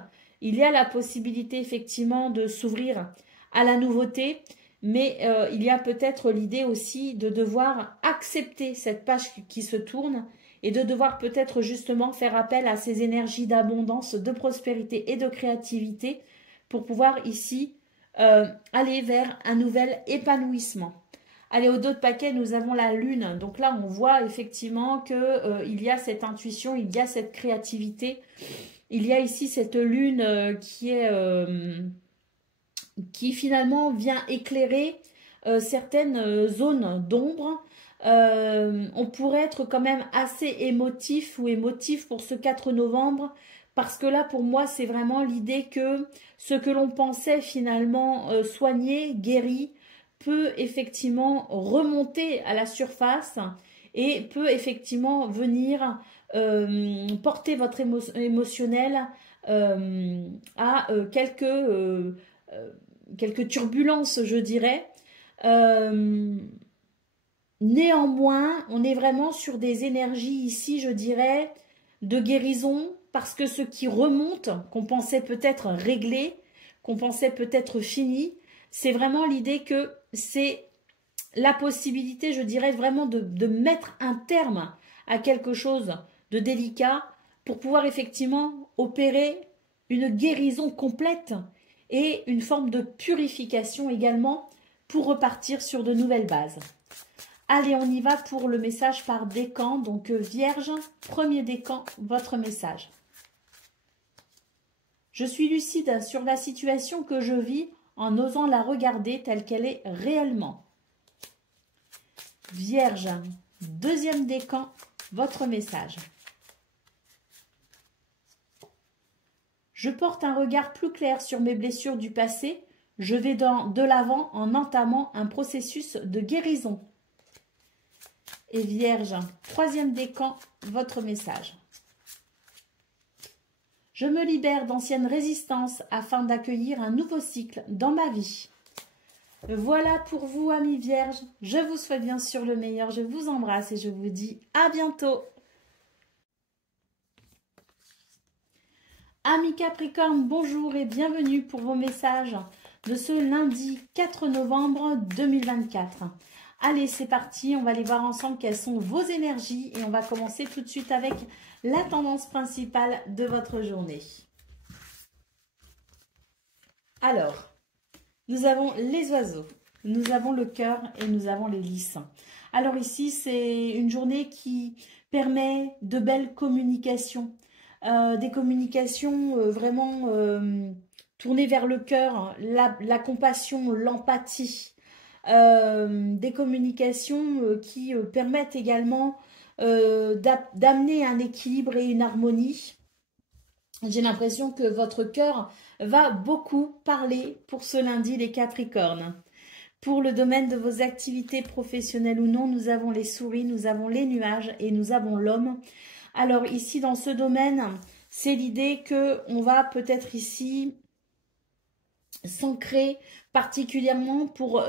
il y a la possibilité effectivement de s'ouvrir à la nouveauté, mais il y a peut-être l'idée aussi de devoir accepter cette page qui se tourne et de devoir peut-être justement faire appel à ces énergies d'abondance, de prospérité et de créativité pour pouvoir ici aller vers un nouvel épanouissement. Allez, au dos de paquet, nous avons la lune. Donc là, on voit effectivement qu'il y a cette intuition, il y a cette créativité. Il y a ici cette lune qui finalement vient éclairer certaines zones d'ombre. On pourrait être quand même assez émotif ou émotif pour ce 4 novembre parce que là, pour moi, c'est vraiment l'idée que ce que l'on pensait finalement soigner, guéri, peut effectivement remonter à la surface et peut effectivement venir porter votre émotionnel à quelques turbulences, je dirais. Néanmoins, on est vraiment sur des énergies ici, je dirais, de guérison, parce que ce qui remonte, qu'on pensait peut-être réglé, qu'on pensait peut-être fini, c'est vraiment l'idée que c'est la possibilité, je dirais, vraiment de mettre un terme à quelque chose de délicat pour pouvoir effectivement opérer une guérison complète et une forme de purification également pour repartir sur de nouvelles bases. Allez, on y va pour le message par décan. Donc, Vierge, premier décan, votre message. Je suis lucide sur la situation que je vis en osant la regarder telle qu'elle est réellement. Vierge, deuxième décan, votre message. Je porte un regard plus clair sur mes blessures du passé. Je vais de l'avant en entamant un processus de guérison. Et Vierge, troisième décan, votre message. Je me libère d'anciennes résistances afin d'accueillir un nouveau cycle dans ma vie. Voilà pour vous, amis Vierges. Je vous souhaite bien sûr le meilleur. Je vous embrasse et je vous dis à bientôt. Amis Capricorne, bonjour et bienvenue pour vos messages de ce lundi 4 novembre 2024. Allez, c'est parti, on va aller voir ensemble quelles sont vos énergies et on va commencer tout de suite avec la tendance principale de votre journée. Alors, nous avons les oiseaux, nous avons le cœur et nous avons les lys. Alors ici, c'est une journée qui permet de belles communications, des communications vraiment tournées vers le cœur, la compassion, l'empathie. Des communications qui permettent également d'amener un équilibre et une harmonie. J'ai l'impression que votre cœur va beaucoup parler pour ce lundi, les Capricornes. Pour le domaine de vos activités professionnelles ou non, nous avons les souris, nous avons les nuages et nous avons l'homme. Alors ici, dans ce domaine, c'est l'idée qu'on va peut-être ici s'ancrer particulièrement pour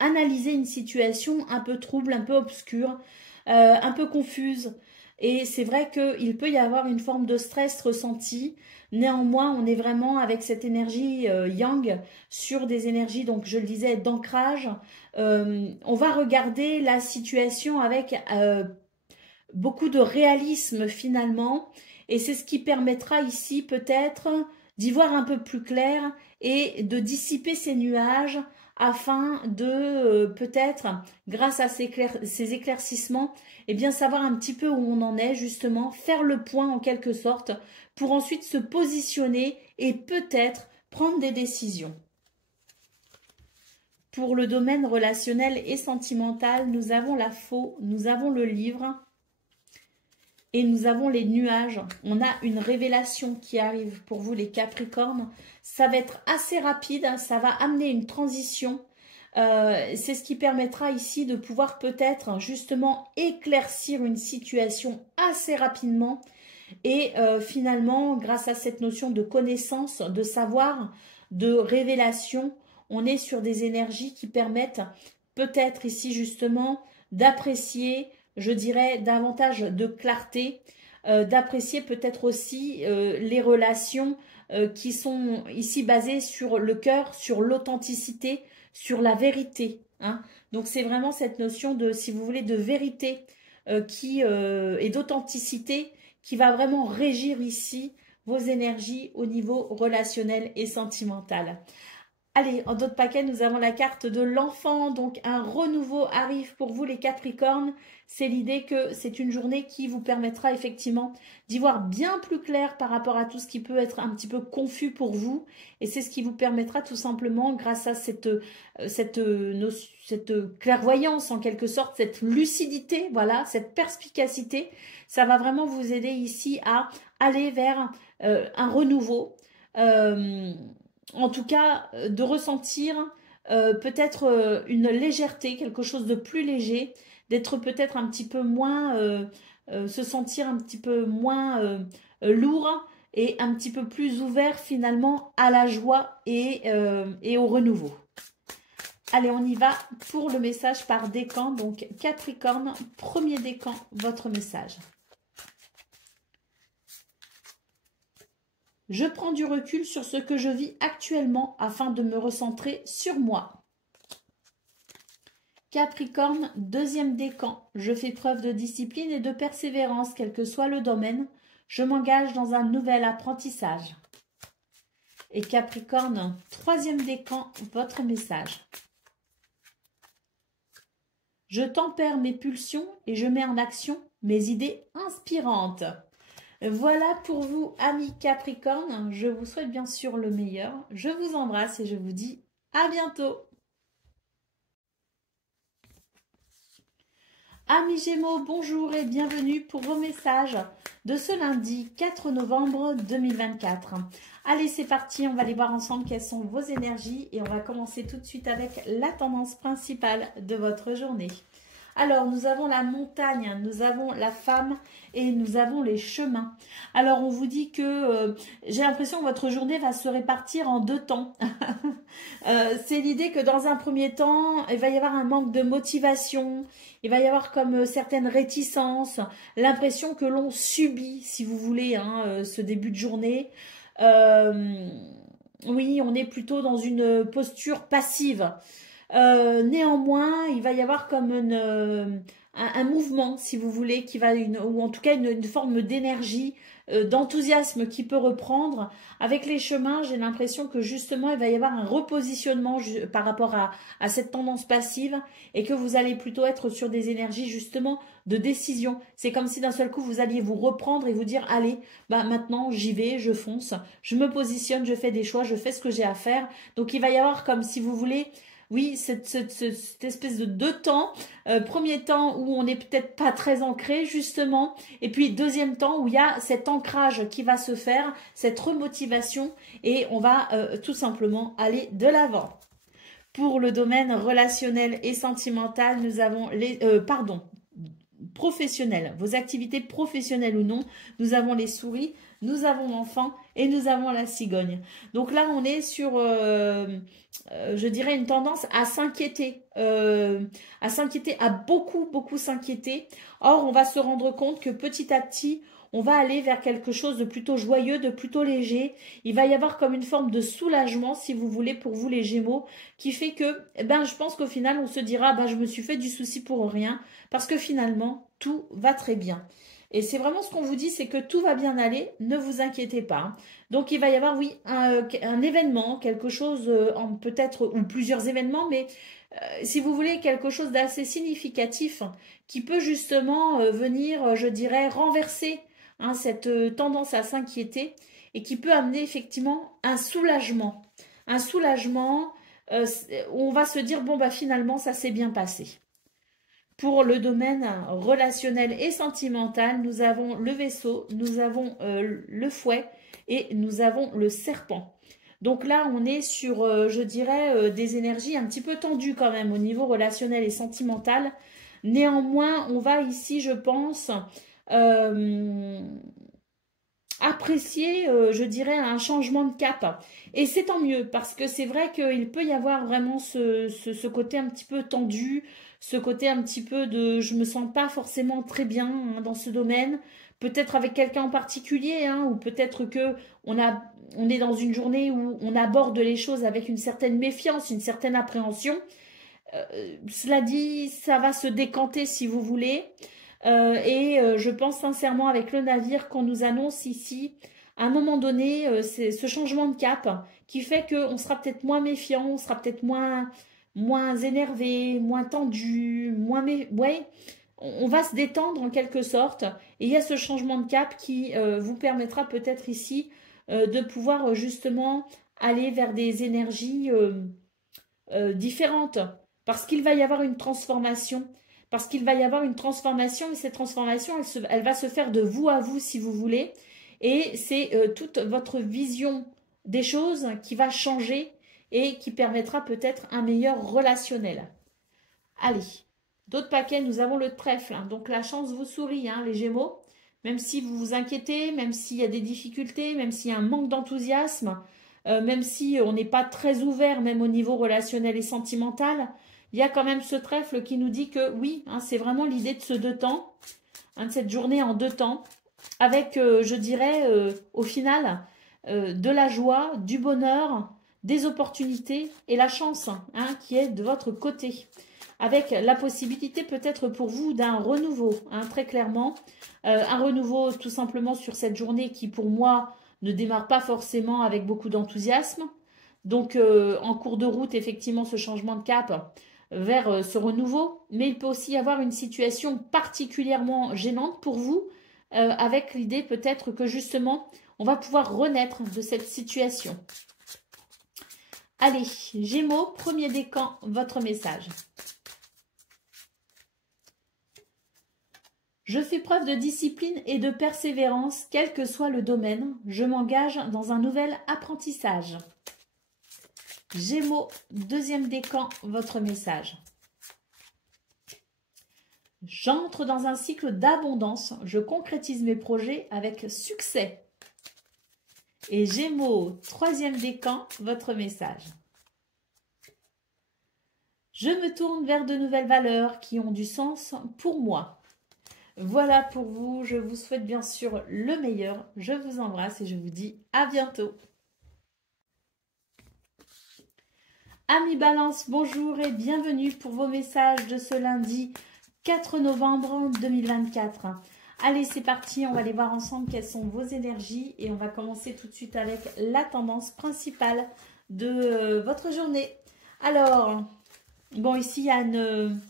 analyser une situation un peu trouble, un peu obscure, un peu confuse. Et c'est vrai qu'il peut y avoir une forme de stress ressenti. Néanmoins, on est vraiment avec cette énergie yang sur des énergies, donc je le disais, d'ancrage. On va regarder la situation avec beaucoup de réalisme finalement. Et c'est ce qui permettra ici peut-être d'y voir un peu plus clair et de dissiper ces nuages afin de peut-être, grâce à ces éclaircissements, eh bien savoir un petit peu où on en est justement, faire le point en quelque sorte, pour ensuite se positionner et peut-être prendre des décisions. Pour le domaine relationnel et sentimental, nous avons la faux, nous avons le livre et nous avons les nuages. On a une révélation qui arrive pour vous les Capricornes. Ça va être assez rapide, ça va amener une transition. C'est ce qui permettra ici de pouvoir peut-être justement éclaircir une situation assez rapidement. Et finalement, grâce à cette notion de connaissance, de savoir, de révélation, on est sur des énergies qui permettent peut-être ici justement d'apprécier, je dirais, davantage de clarté, d'apprécier peut-être aussi les relations qui sont ici basées sur le cœur, sur l'authenticité, sur la vérité. Hein. Donc c'est vraiment cette notion de, si vous voulez, de vérité et d'authenticité qui va vraiment régir ici vos énergies au niveau relationnel et sentimental. Allez, en d'autres paquets, nous avons la carte de l'enfant. Donc, un renouveau arrive pour vous, les Capricornes. C'est l'idée que c'est une journée qui vous permettra effectivement d'y voir bien plus clair par rapport à tout ce qui peut être un petit peu confus pour vous. Et c'est ce qui vous permettra tout simplement, grâce à cette clairvoyance en quelque sorte, cette lucidité, voilà, cette perspicacité, ça va vraiment vous aider ici à aller vers un renouveau. En tout cas, de ressentir peut-être une légèreté, quelque chose de plus léger, d'être peut-être un petit peu moins, se sentir un petit peu moins lourd et un petit peu plus ouvert finalement à la joie et au renouveau. Allez, on y va pour le message par décan. Donc, Capricorne, premier décan, votre message. Je prends du recul sur ce que je vis actuellement afin de me recentrer sur moi. Capricorne, deuxième décan. Je fais preuve de discipline et de persévérance, quel que soit le domaine. Je m'engage dans un nouvel apprentissage. Et Capricorne, troisième décan, votre message. Je tempère mes pulsions et je mets en action mes idées inspirantes. Voilà pour vous, amis Capricorne. Je vous souhaite bien sûr le meilleur. Je vous embrasse et je vous dis à bientôt. Amis Gémeaux, bonjour et bienvenue pour vos messages de ce lundi 4 novembre 2024. Allez, c'est parti, on va aller voir ensemble quelles sont vos énergies et on va commencer tout de suite avec la tendance principale de votre journée. Alors, nous avons la montagne, nous avons la femme et nous avons les chemins. Alors, on vous dit que j'ai l'impression que votre journée va se répartir en deux temps. C'est l'idée que dans un premier temps, il va y avoir un manque de motivation, il va y avoir comme certaines réticences, l'impression que l'on subit, si vous voulez, hein, ce début de journée. Oui, on est plutôt dans une posture passive. Néanmoins, il va y avoir comme un mouvement, si vous voulez, qui va ou en tout cas une forme d'énergie, d'enthousiasme qui peut reprendre. Avec les chemins, j'ai l'impression que justement, il va y avoir un repositionnement par rapport à cette tendance passive et que vous allez plutôt être sur des énergies justement de décision. C'est comme si d'un seul coup, vous alliez vous reprendre et vous dire, allez, bah maintenant, j'y vais, je fonce, je me positionne, je fais des choix, je fais ce que j'ai à faire. Donc, il va y avoir comme si vous voulez... Oui, cette espèce de deux temps. Premier temps où on n'est peut-être pas très ancré, justement. Et puis, deuxième temps où il y a cet ancrage qui va se faire, cette remotivation. Et on va tout simplement aller de l'avant. Pour le domaine relationnel et sentimental, nous avons les... professionnelles, vos activités professionnelles ou non. Nous avons les souris, nous avons l'enfant et nous avons la cigogne. Donc là, on est sur, je dirais, une tendance à s'inquiéter, à beaucoup s'inquiéter. Or, on va se rendre compte que petit à petit, on va aller vers quelque chose de plutôt joyeux, de plutôt léger. Il va y avoir comme une forme de soulagement, si vous voulez, pour vous les Gémeaux, qui fait que, je pense qu'au final, on se dira, je me suis fait du souci pour rien, parce que finalement, tout va très bien. Et c'est vraiment ce qu'on vous dit, c'est que tout va bien aller, ne vous inquiétez pas. Donc, il va y avoir, oui, un événement, quelque chose, peut-être, ou plusieurs événements, mais si vous voulez, quelque chose d'assez significatif qui peut justement venir, je dirais, renverser cette tendance à s'inquiéter et qui peut amener effectivement un soulagement. Un soulagement où on va se dire, finalement, ça s'est bien passé. Pour le domaine relationnel et sentimental, nous avons le Vaisseau, nous avons le Fouet et nous avons le Serpent. Donc là, on est sur, je dirais, des énergies un petit peu tendues quand même au niveau relationnel et sentimental. Néanmoins, on va ici, je pense, apprécier, je dirais, un changement de cap. Et c'est tant mieux, parce que c'est vrai qu'il peut y avoir vraiment ce côté un petit peu tendu, ce côté un petit peu de je me sens pas forcément très bien dans ce domaine, peut-être avec quelqu'un en particulier, ou peut-être que on est dans une journée où on aborde les choses avec une certaine méfiance, une certaine appréhension. Cela dit, ça va se décanter si vous voulez. Je pense sincèrement avec le navire qu'on nous annonce ici, à un moment donné, c'est ce changement de cap qui fait qu'on sera peut-être moins méfiant, on sera peut-être moins énervé, moins tendu, on va se détendre en quelque sorte. Et il y a ce changement de cap qui vous permettra peut-être ici de pouvoir justement aller vers des énergies différentes. Parce qu'il va y avoir une transformation. Parce qu'il va y avoir une transformation. Et cette transformation, elle va se faire de vous à vous, si vous voulez. Et c'est toute votre vision des choses qui va changer et qui permettra peut-être un meilleur relationnel. Allez, d'autres paquets, nous avons le trèfle. Donc la chance vous sourit, les Gémeaux. Même si vous vous inquiétez, même s'il y a des difficultés, même s'il y a un manque d'enthousiasme, même si on n'est pas très ouvert, même au niveau relationnel et sentimental, il y a quand même ce trèfle qui nous dit que oui, c'est vraiment l'idée de ce 2 temps, de cette journée en 2 temps, avec, je dirais, au final, de la joie, du bonheur, des opportunités et la chance qui est de votre côté. Avec la possibilité peut-être pour vous d'un renouveau, très clairement. Un renouveau tout simplement sur cette journée qui pour moi ne démarre pas forcément avec beaucoup d'enthousiasme. Donc en cours de route, effectivement, ce changement de cap vers ce renouveau. Mais il peut aussi y avoir une situation particulièrement gênante pour vous, avec l'idée peut-être que justement, on va pouvoir renaître de cette situation. Allez, Gémeaux, premier décan, votre message. Je fais preuve de discipline et de persévérance, quel que soit le domaine. Je m'engage dans un nouvel apprentissage. Gémeaux, deuxième décan, votre message. J'entre dans un cycle d'abondance. Je concrétise mes projets avec succès. Et Gémeaux, troisième décan, votre message. Je me tourne vers de nouvelles valeurs qui ont du sens pour moi. Voilà pour vous, je vous souhaite bien sûr le meilleur, je vous embrasse et je vous dis à bientôt. Amis Balance, bonjour et bienvenue pour vos messages de ce lundi 4 novembre 2024. Allez, c'est parti, on va aller voir ensemble quelles sont vos énergies et on va commencer tout de suite avec la tendance principale de votre journée. Alors, bon, ici il y a une...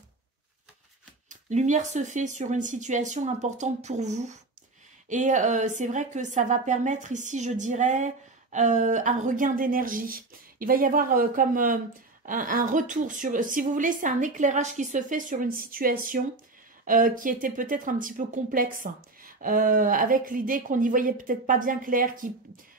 lumière se fait sur une situation importante pour vous. Et c'est vrai que ça va permettre ici, je dirais, un regain d'énergie. Il va y avoir comme un retour sur... Si vous voulez, c'est un éclairage qui se fait sur une situation qui était peut-être un petit peu complexe. Avec l'idée qu'on n'y voyait peut-être pas bien clair.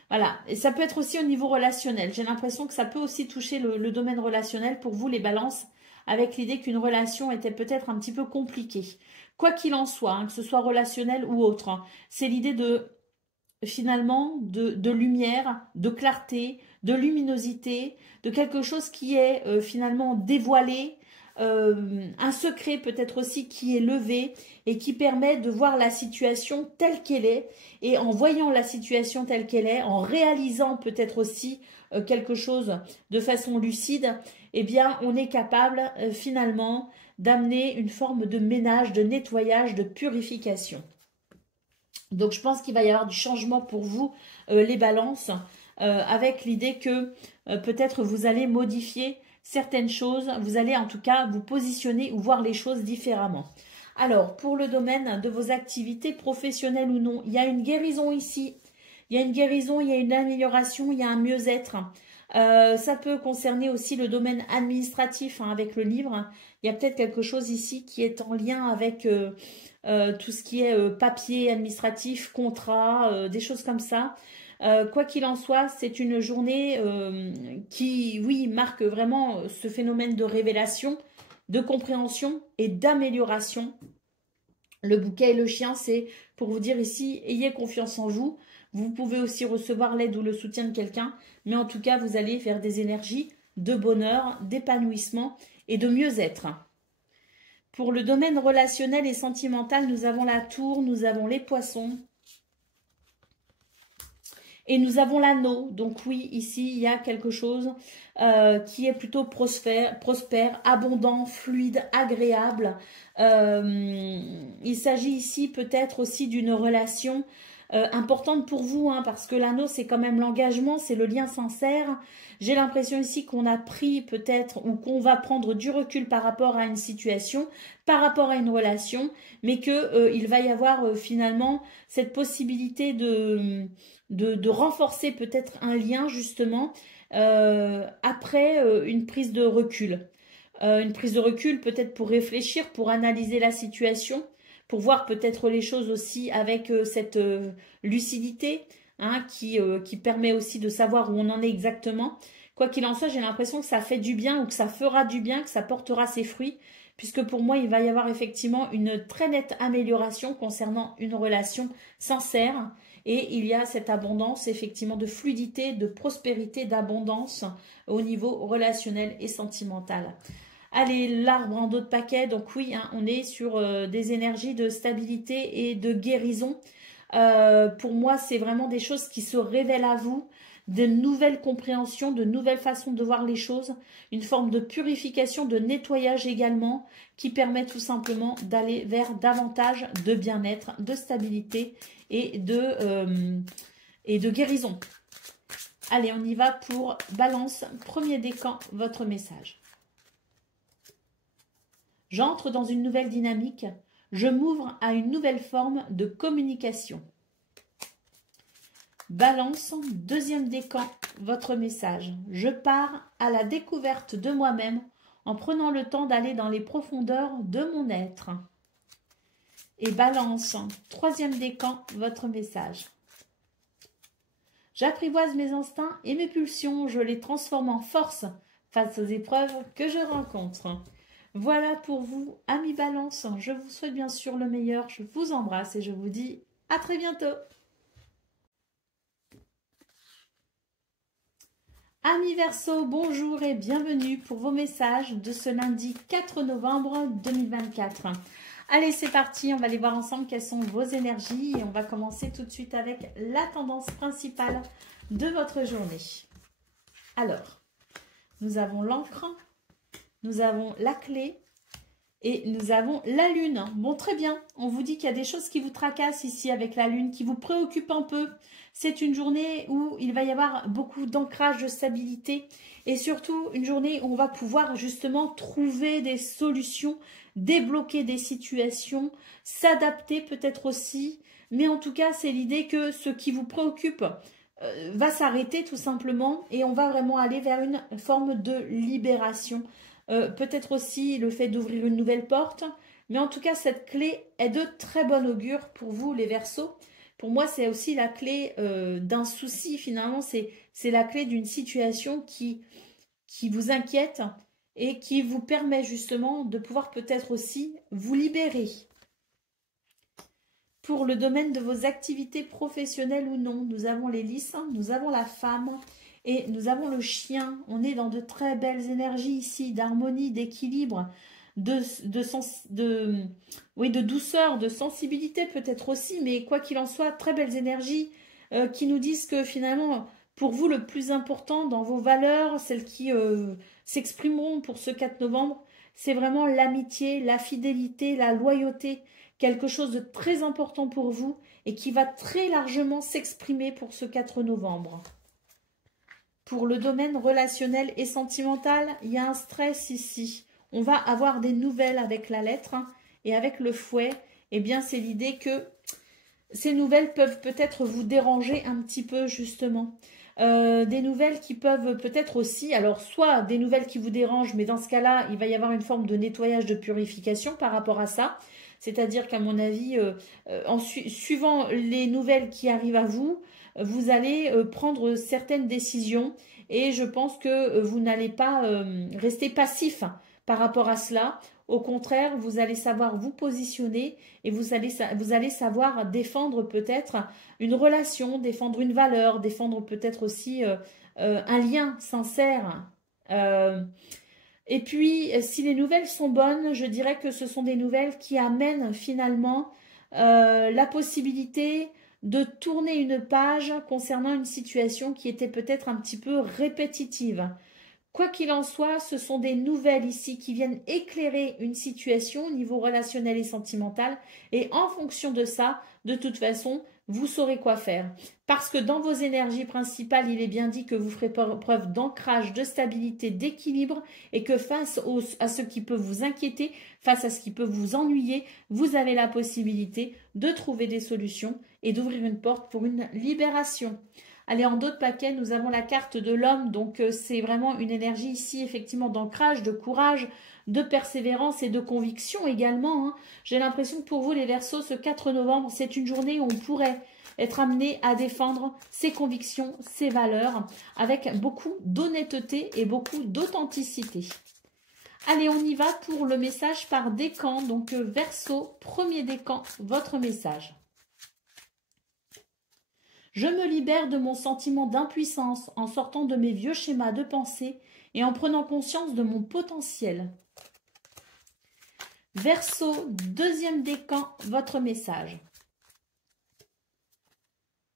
Voilà. Et ça peut être aussi au niveau relationnel. J'ai l'impression que ça peut aussi toucher le domaine relationnel pour vous, les balances. avec l'idée qu'une relation était peut-être un petit peu compliquée. Quoi qu'il en soit, hein, que ce soit relationnel ou autre, hein, c'est l'idée de finalement de lumière, de clarté, de luminosité, de quelque chose qui est finalement dévoilé, un secret peut-être aussi qui est levé et qui permet de voir la situation telle qu'elle est. Et en voyant la situation telle qu'elle est, en réalisant peut-être aussi quelque chose de façon lucide, eh bien on est capable finalement d'amener une forme de ménage, de nettoyage, de purification. Donc je pense qu'il va y avoir du changement pour vous, les balances, avec l'idée que peut-être vous allez modifier certaines choses, vous allez en tout cas vous positionner ou voir les choses différemment. Alors, pour le domaine de vos activités professionnelles ou non, il y a une guérison ici, il y a une guérison, il y a une amélioration, il y a un mieux-être. Ça peut concerner aussi le domaine administratif, hein, avec le livre. Il y a peut-être quelque chose ici qui est en lien avec tout ce qui est papier administratif, contrat, des choses comme ça. Quoi qu'il en soit, c'est une journée qui, oui, marque vraiment ce phénomène de révélation, de compréhension et d'amélioration. Le bouquet et le chien, c'est pour vous dire ici, ayez confiance en vous. Vous pouvez aussi recevoir l'aide ou le soutien de quelqu'un, mais en tout cas, vous allez faire des énergies de bonheur, d'épanouissement et de mieux-être. Pour le domaine relationnel et sentimental, nous avons la tour, nous avons les poissons et nous avons l'anneau. Donc oui, ici, il y a quelque chose qui est plutôt prospère, abondant, fluide, agréable. Il s'agit ici peut-être aussi d'une relation importante pour vous, hein, parce que l'anneau, c'est quand même l'engagement, c'est le lien sincère. J'ai l'impression ici qu'on a pris peut-être ou qu'on va prendre du recul par rapport à une situation, par rapport à une relation, mais qu'il va y avoir finalement cette possibilité de renforcer peut-être un lien justement après une prise de recul. Une prise de recul peut-être pour réfléchir, pour analyser la situation, pour voir peut-être les choses aussi avec cette lucidité, hein, qui permet aussi de savoir où on en est exactement. Quoi qu'il en soit, j'ai l'impression que ça fait du bien ou que ça fera du bien, que ça portera ses fruits, puisque pour moi, il va y avoir effectivement une très nette amélioration concernant une relation sincère. Et il y a cette abondance, effectivement, de fluidité, de prospérité, d'abondance au niveau relationnel et sentimental. Allez, l'arbre en dos de paquet, donc oui, hein, on est sur des énergies de stabilité et de guérison. Pour moi, c'est vraiment des choses qui se révèlent à vous, de nouvelles compréhensions, de nouvelles façons de voir les choses, une forme de purification, de nettoyage également, qui permet tout simplement d'aller vers davantage de bien-être, de stabilité et de guérison. Allez, on y va pour Balance, premier décan, votre message. J'entre dans une nouvelle dynamique, je m'ouvre à une nouvelle forme de communication. Balance, deuxième décan, votre message. Je pars à la découverte de moi-même en prenant le temps d'aller dans les profondeurs de mon être. Et Balance, troisième décan, votre message. J'apprivoise mes instincts et mes pulsions, je les transforme en force face aux épreuves que je rencontre. Voilà pour vous, amis Balance. Je vous souhaite bien sûr le meilleur. Je vous embrasse et je vous dis à très bientôt. Amis Verseau, bonjour et bienvenue pour vos messages de ce lundi 4 novembre 2024. Allez, c'est parti. On va aller voir ensemble quelles sont vos énergies. Et on va commencer tout de suite avec la tendance principale de votre journée. Alors, nous avons l'encre. Nous avons la clé et nous avons la lune. Bon, très bien. On vous dit qu'il y a des choses qui vous tracassent ici avec la lune, qui vous préoccupent un peu. C'est une journée où il va y avoir beaucoup d'ancrage, de stabilité et surtout une journée où on va pouvoir justement trouver des solutions, débloquer des situations, s'adapter peut-être aussi. Mais en tout cas, c'est l'idée que ce qui vous préoccupe va s'arrêter tout simplement et on va vraiment aller vers une forme de libération. Peut-être aussi le fait d'ouvrir une nouvelle porte. Mais en tout cas, cette clé est de très bon augure pour vous, les Verseaux. Pour moi, c'est aussi la clé d'un souci. Finalement, c'est la clé d'une situation qui vous inquiète et qui vous permet justement de pouvoir peut-être aussi vous libérer. Pour le domaine de vos activités professionnelles ou non, nous avons les lys, nous avons la femme et nous avons le chien. On est dans de très belles énergies ici, d'harmonie, d'équilibre, oui, de douceur, de sensibilité peut-être aussi, mais quoi qu'il en soit, très belles énergies qui nous disent que finalement, pour vous, le plus important dans vos valeurs, celles qui s'exprimeront pour ce 4 novembre, c'est vraiment l'amitié, la fidélité, la loyauté, quelque chose de très important pour vous et qui va très largement s'exprimer pour ce 4 novembre. Pour le domaine relationnel et sentimental, il y a un stress ici. On va avoir des nouvelles avec la lettre et avec le fouet. Eh bien, c'est l'idée que ces nouvelles peuvent peut-être vous déranger un petit peu, justement. Des nouvelles qui peuvent peut-être aussi, alors soit des nouvelles qui vous dérangent, mais dans ce cas-là, il va y avoir une forme de nettoyage, de purification par rapport à ça. C'est-à-dire qu'à mon avis, suivant les nouvelles qui arrivent à vous, vous allez prendre certaines décisions et je pense que vous n'allez pas rester passif par rapport à cela. Au contraire, vous allez savoir vous positionner et vous allez savoir défendre peut-être une relation, défendre une valeur, défendre peut-être aussi un lien sincère. Et puis, si les nouvelles sont bonnes, je dirais que ce sont des nouvelles qui amènent finalement la possibilité de tourner une page concernant une situation qui était peut-être un petit peu répétitive. Quoi qu'il en soit, ce sont des nouvelles ici qui viennent éclairer une situation au niveau relationnel et sentimental. Et en fonction de ça, de toute façon, vous saurez quoi faire. Parce que dans vos énergies principales, il est bien dit que vous ferez preuve d'ancrage, de stabilité, d'équilibre et que face à ce qui peut vous inquiéter, face à ce qui peut vous ennuyer, vous avez la possibilité de trouver des solutions et d'ouvrir une porte pour une libération. Allez, en d'autres paquets, nous avons la carte de l'homme. Donc, c'est vraiment une énergie ici, effectivement, d'ancrage, de courage, de persévérance et de conviction également. Hein. J'ai l'impression que pour vous, les Verseaux, ce 4 novembre, c'est une journée où on pourrait être amené à défendre ses convictions, ses valeurs, avec beaucoup d'honnêteté et beaucoup d'authenticité. Allez, on y va pour le message par décan. Donc, Verseau, premier décan, votre message. Je me libère de mon sentiment d'impuissance en sortant de mes vieux schémas de pensée et en prenant conscience de mon potentiel. Verseau, deuxième décan, votre message.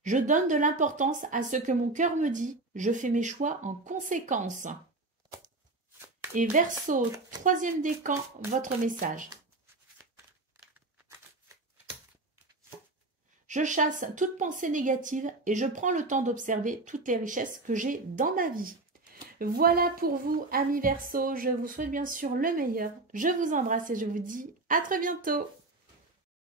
Je donne de l'importance à ce que mon cœur me dit, je fais mes choix en conséquence. Et Verseau, troisième décan, votre message. Je chasse toute pensée négative et je prends le temps d'observer toutes les richesses que j'ai dans ma vie. Voilà pour vous, amis Verseaux. Je vous souhaite bien sûr le meilleur. Je vous embrasse et je vous dis à très bientôt.